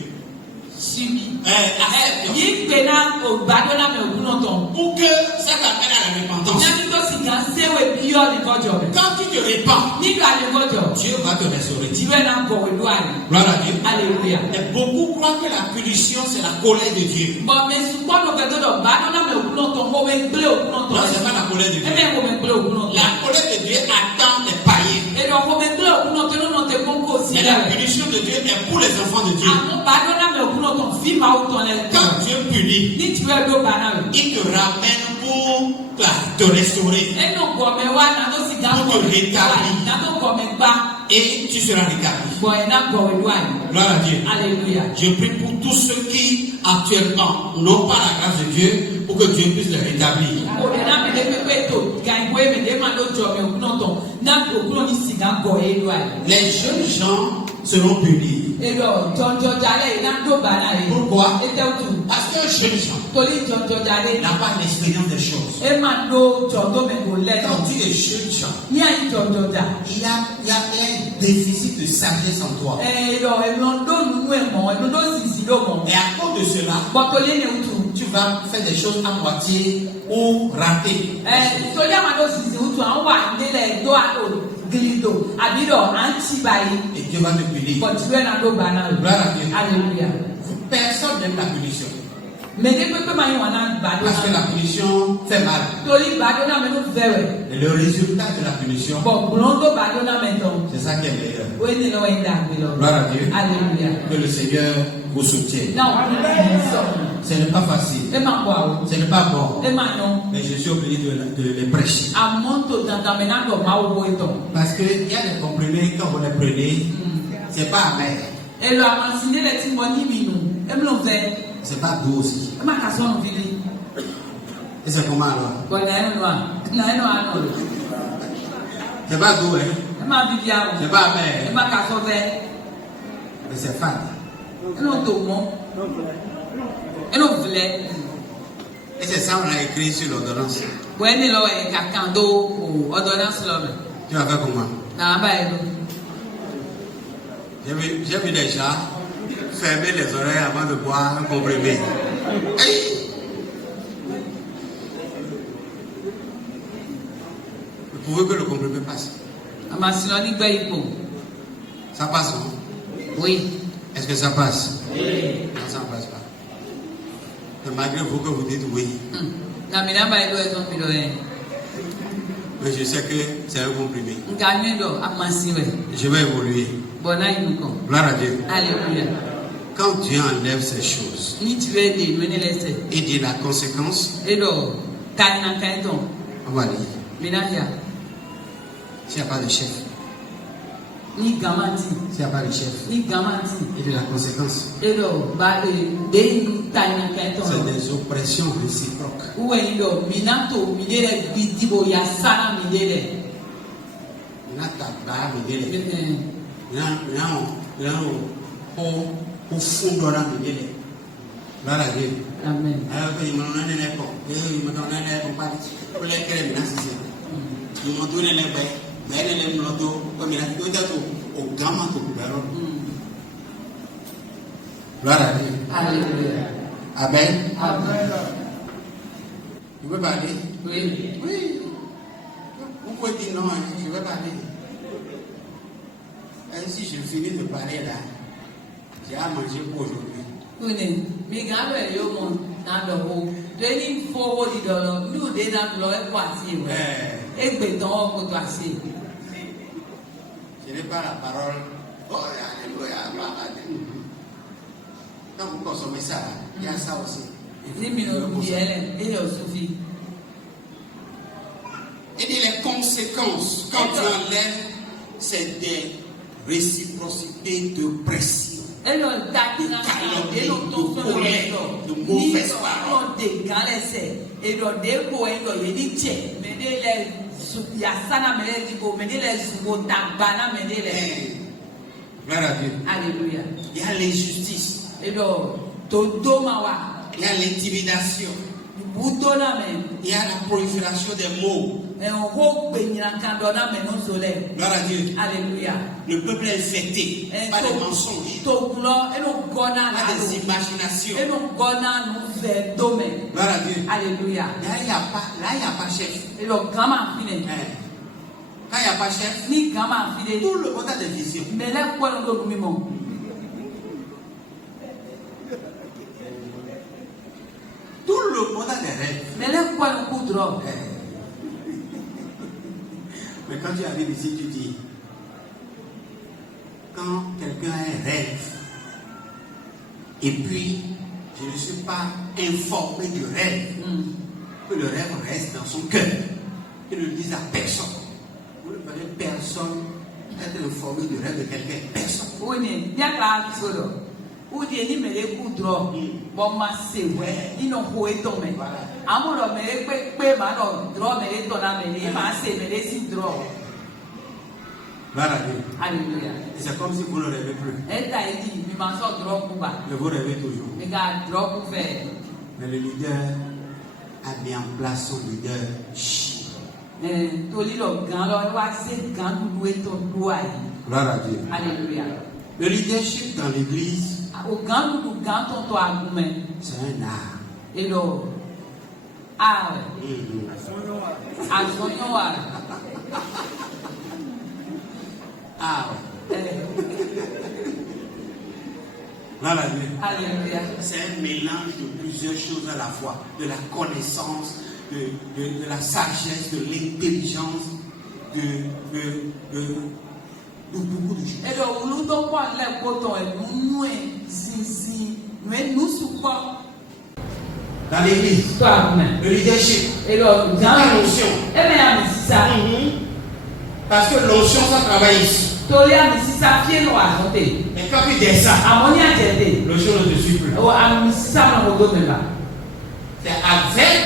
Pour que ça t'amène à la repentance. Quand tu te répands, Dieu va te restaurer. Gloire à Dieu. Alléluia. Et beaucoup croient que la punition c'est la colère de Dieu. Non, c'est pas la colère de Dieu. La colère de Dieu attend les païens. Et la punition de Dieu est pour les enfants de Dieu. Quand Dieu punit, il te ramène pour te restaurer, pour te rétablir, et tu seras rétabli. Gloire à Dieu. Alléluia. Je prie pour tous ceux qui actuellement n'ont pas la grâce de Dieu, pour que Dieu puisse les rétablir. Les jeunes gens seront punis. Pourquoi? Parce qu'un jeune gens n'a pas l'expérience des choses. Quand tu es jeune gens, il y a un déficit de sagesse en toi. Et à cause de cela, tu vas faire des choses à moitié ou rater. Et Dieu va te punir. Gloire à Dieu. Alléluia. Personne n'aime la punition. Parce que la punition fait mal. Et le résultat de la punition, c'est ça qui est meilleur. Gloire à Dieu. Alléluia. Que le Seigneur vous soutienne. Ce n'est pas facile. Ce n'est pas bon. Mais je suis obligé de les prêcher. Parce qu'il y a des comprimés, quand vous les prenez, c'est pas amer. C'est pas doux aussi. Et c'est comment alors? C'est pas doux, hein? C'est pas amer. Mais c'est fade. Et c'est ça on a écrit sur l'ordonnance. Tu vas faire comment? J'ai vu des gens fermer les oreilles avant de boire un comprimé. Hey! Vous pouvez que le comprimé passe. Ça passe, non? Oui. Est-ce que ça passe? Oui. Non, ça ne passe pas. Et malgré vous que vous dites oui. Mais je sais que c'est un comprimé. Je vais évoluer. Gloire à Dieu. Alléluia. Quand Dieu enlève ces choses, il dit la conséquence, on va lire. S'il n'y a pas de chef, s'il n'y a pas de chef, il dit la conséquence. C'est des oppressions réciproques. Amen. Gloire à Dieu. Alléluia. Amen. Amen. Tu veux parler? Oui. Oui. Vous pouvez dire non, hein, je vais parler. Et si je finis de parler là, j'ai à manger pour aujourd'hui. Oui, mais quand même, yo mon dans le haut, deni fo di dolo, nous de na glo e kwasi we. E gbe ton ko to asi. Je n'ai pas la parole. Oh, alléluia. Quand vous consommez ça, il y a ça aussi. Ni mi no di ele, e yo sufi. Et dit les conséquences quand tu enlèves, c'est des réciprocités de pression. E lo dati na e lo to so de mauvaises paroles. De galese, e lo de ko e lo yedi che, me de le ya sana me le di ko, me de le sugo tambana me de le. Gloire à Dieu. Alléluia. Il y a l'injustice. Et donc, todo mawa. Il y a l'intimidation. Il y a la prolifération des mots. Gloire à Dieu. Alléluia. Le peuple est infecté par des mensonges, par des imaginations. Gloire à Dieu. Alléluia. Là, il n'y a pas chef. Et le grand fini. Quand il n'y a pas chef, Ni grand fini. tout le monde a des visions. Mais là, quoi, nous Tout le monde a des rêves. Mais là, quoi, nous coudrons. Mais quand tu arrives ici, tu dis, quand quelqu'un a un rêve, et puis je ne suis pas informé du rêve, que le rêve reste dans son cœur, qu'il ne le dise à personne. Vous ne parlez personne être informé du rêve de quelqu'un. Personne. Oui, il y a pas de solo. Ou des ni me les coudrons. Bon, ma c'est ouais. Ils n'ont pas été tombés. Amour, me les pe malo, draw me les donna me les masser, me les si draw. Gloire à Dieu. Alléluia. Et c'est comme si vous ne rêvez plus. Elle t'a dit, mais ma soeur draw pour bas. Mais vous rêvez toujours. Mais gars, draw pour faire. Mais le leader a mis en place son leadership. Toli lo gan lo wa se gan du e to do ai. Gloire à Dieu. Alléluia. Le leadership dans l'église, O gan du gan ton to agumen. c'est un art. Et lo ah azonyo wa. Ah Gloire à Dieu. Alléluia. C'est un mélange de plusieurs choses à la fois. De la connaissance, de la sagesse, de l'intelligence, de beaucoup de choses. Et lo ulu to kwa le poto e nu e sisi nu e nu support. Dans l'église, To agumen. le leadership, Et lo c'est gan pas l'onction. e me ya mi sisa. Parce que l'onction, ça travaille ici. Toli a mi sisa fie no azote. Mais quand tu descends, Amoni a jete. l'onction ne te suit plus. O a mi sisa no do me ba. C'est avec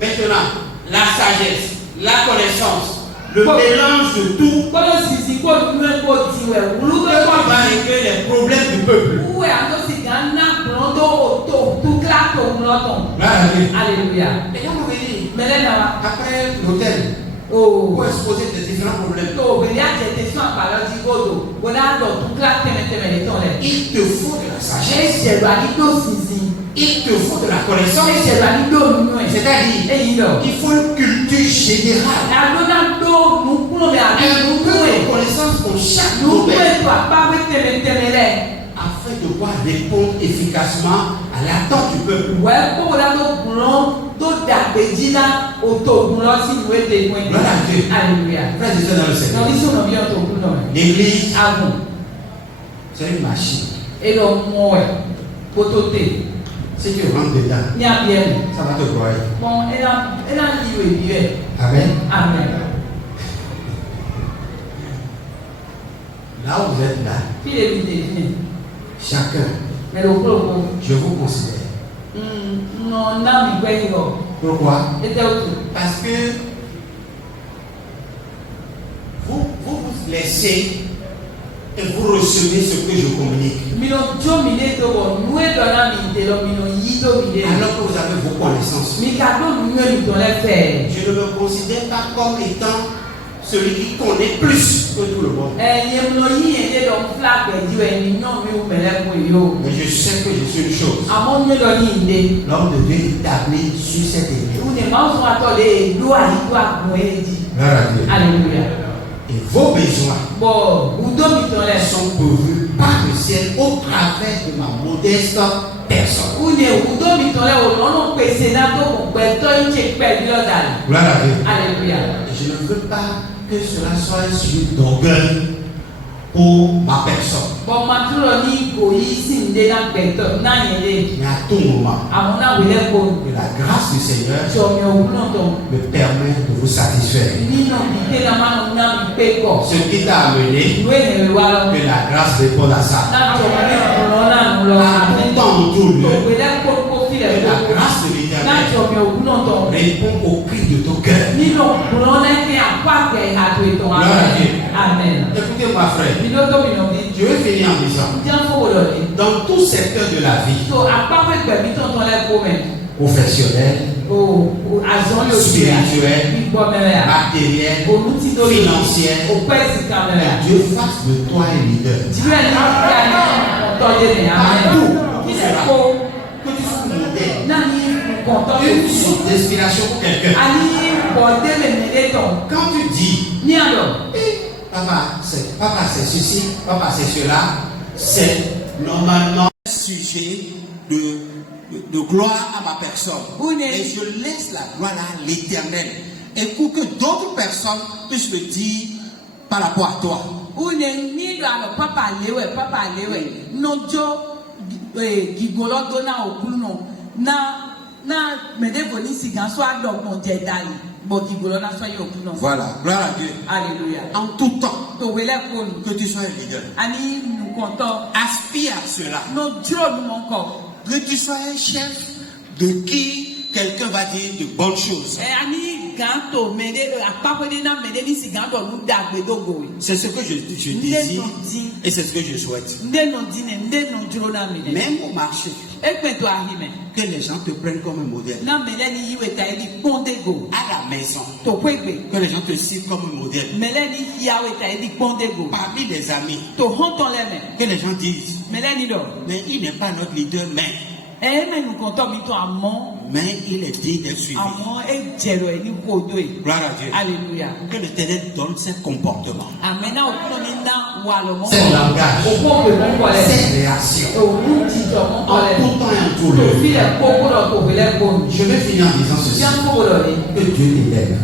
maintenant la sagesse, la connaissance, le mélange de tout. Kolo sisi ko nu e ko ti we ulu Que to tu kwa vas régler les problèmes du peuple. Uwe ato si gana blondo oto tout clap to blondo. Alléluia. Et quand vous venez, Melena après l'hôtel, oh pour exposer des différents problèmes, to venia jete so apalo di godo. Wona do tout clap teme ton le. il te faut de la sagesse, Je dois di do sisi. il te faut de la connaissance. Je dois di do nu e. C'est-à-dire, E yido. il faut une culture générale. Na do na do nu kuno me abi Un nu peu de kuno. connaissance pour chaque Nu domaine kuno to apa we teme le. afin de pouvoir répondre efficacement à l'attente du peuple. Ouais, pour la do blon do da bejina oto blon si we te kwen. Gloire à Dieu. Alléluia. Frères et sœurs dans le Non, Seigneur, ils sont bien au bout, non. l'église, Avant. c'est une machine. Et le mot, pototé. Si tu rentres dedans, Il y a bien. ça va te broyer. Bon, elle a lieu bien. Amen. Amen. Là où vous êtes là, Puis les vidéos. chacun, Mais le propos. je vous considère. Non, non, mais quoi, Pourquoi? il était autour. Parce que vous laissez et vous recevez ce que je communique. Mino domine to bon, nous et donna mi de lo mino yi domine. Alors que vous avez vos connaissances. Mi ka do nous ni to le faire. Je ne me considère pas comme étant celui qui connaît plus que tout le monde. Mais je sais que je suis une chose. L'homme de Dieu est établi sur cette église. Alléluia. Et vos besoins sont pourvus par le ciel au travers de ma modeste personne. Alléluia. Je ne veux pas que cela soit un sujet d'orgueil pour ma personne. Mais à tout moment, que la grâce du Seigneur me permet de vous satisfaire. Ce qui t'a amené, que la grâce réponde à ça. À tout temps, en tout lieu, que la grâce de l'Éternel répond au cri de ton cœur. Amen. Écoutez-moi, frère. Je vais finir en disant, dans tout secteur de la vie, professionnel, spirituel, matériel, financier, Dieu fasse de toi un leader. Partout, que tu sois modèle, une source d'inspiration pour quelqu'un. Quand tu dis, papa c'est ceci, papa c'est cela, c'est normalement un sujet de gloire à ma personne. Et je laisse la gloire à l'Éternel. Et pour que d'autres personnes puissent le dire par rapport à toi. Voilà, gloire à Dieu. Alléluia. En tout temps, que tu sois un leader. Aspire à cela. Que tu sois un chef de qui quelqu'un va dire de bonnes choses. C'est ce que je désire et c'est ce que je souhaite. Même au marché, que les gens te prennent comme un modèle. À la maison, que les gens te citent comme un modèle. Parmi les amis, que les gens disent, mais il n'est pas notre leader, mais il est digne d'être suivi. Gloire à Dieu. Alléluia. Que l'Éternel donne ses comportements, Ses ses langages, ses réactions, en tout temps et en tout lieu. Je vais finir en disant ceci. Que Dieu t'élève.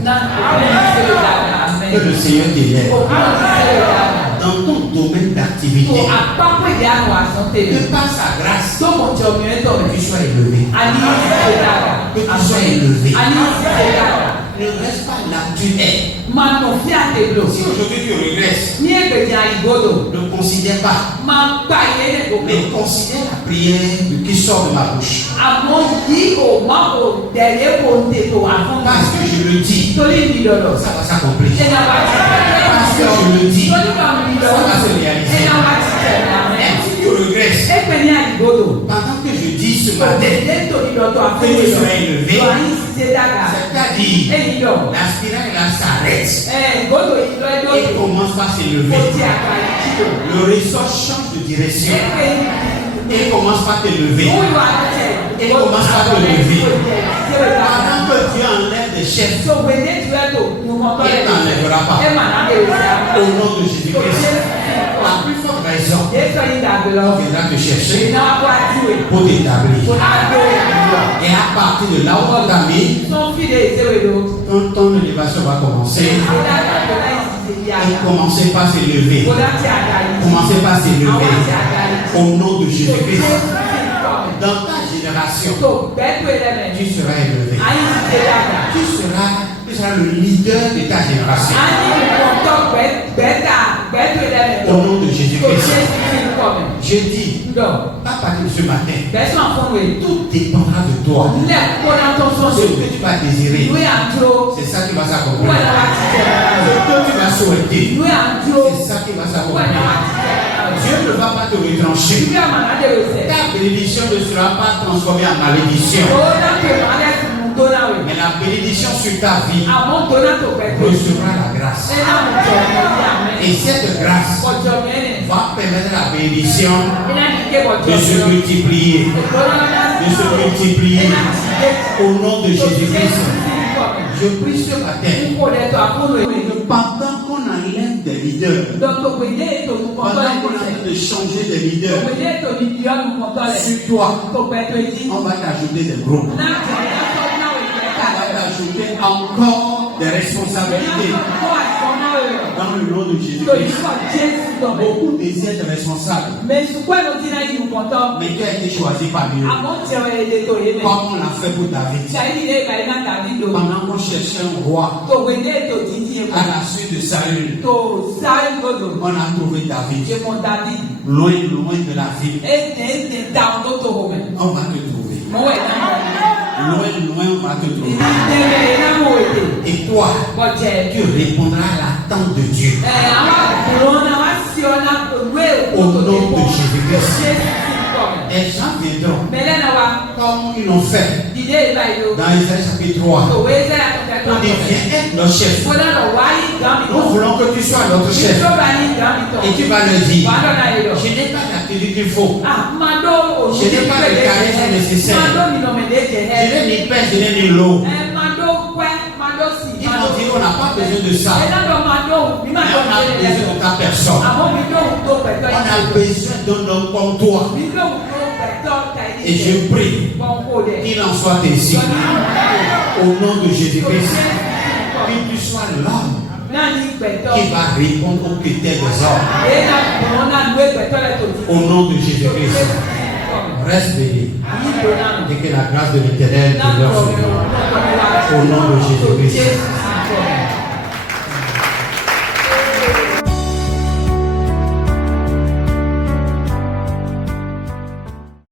Que le Seigneur t'élève. Dans ton domaine d'activité, que par sa grâce, que tu sois élevé. Que tu sois élevé. Ne reste pas là, tu es. Si aujourd'hui tu regresses, ne considère pas. Mais considère la prière qui sort de ma bouche. Parce que je le dis, ça va s'accomplir. Parce que je le dis, ça va se réaliser. Même si tu regresses, pendant que je dis ce matin que tu seras élevé, c'est-à-dire la spirale là s'arrête et commence par s'élever. Le ressort change de direction et commence par t'élever. Et commence par te lever. Pendant que Dieu enlève des chefs, il t'enlèvera pas. Au nom de Jésus-Christ. La plus forte raison, on viendra te chercher pour t'établir. Et à partir de là où on t'a mis, ton élévation va commencer. Et commencer par s'élever. Commencer par s'élever. Au nom de Jésus-Christ. Dans ta génération, tu seras élevé. Tu seras le leader de ta génération. Au nom de Jésus-Christ. Je dis, pas partir de ce matin, tout dépendra de toi. Ce que tu vas désirer, c'est ça qui va s'accomplir. Ce que tu vas souhaiter, c'est ça qui va s'accomplir. Dieu ne va pas te retrancher. Ta bénédiction ne sera pas transformée en malédiction. Mais la bénédiction sur ta vie Amon dona to pe. recevra la grâce. Et là, mon Dieu, Et cette grâce mon Dieu, bien. va permettre à la bénédiction Et là, il dit, mon de se Dieu, multiplier. De se multiplier au nom de Jésus-Christ. Je prie ce matin que pendant qu'on enlève des leaders, pendant qu'on est en train de changer des leaders, sur toi, on va t'ajouter des groupes. On va t'ajouter encore des responsabilités. Dans le nom de Jésus-Christ. Beaucoup désirent être responsables. Mais tu as été choisi parmi eux. Comme on l'a fait pour David. Pendant qu'on cherchait un roi à la suite de Saül, on a trouvé David. Loin de la ville. On va te trouver. Loin, on va te trouver. Et toi, tu répondras à l'attente de Dieu. Au nom de Jésus-Christ. Et les gens viendront comme ils l'ont fait dans Isaïe chapitre 3. On dit, viens être notre chef. Nous voulons que tu sois notre chef. Et tu vas leur dire, je n'ai pas l'attitude qu'il faut. Je n'ai pas le charisme nécessaire. Je n'ai ni pain, je n'ai ni l'eau. Ils m'ont dit, on n'a pas besoin de ça. Mais on a besoin de ta personne. On a besoin d'un homme comme toi. Et je prie qu'il en soit ainsi. Au nom de Jésus-Christ. Que tu sois l'homme qui va répondre aux critères des hommes. Au nom de Jésus-Christ. Reste béni. Et que la grâce de l'Éternel demeure sur toi. Au nom de Jésus-Christ.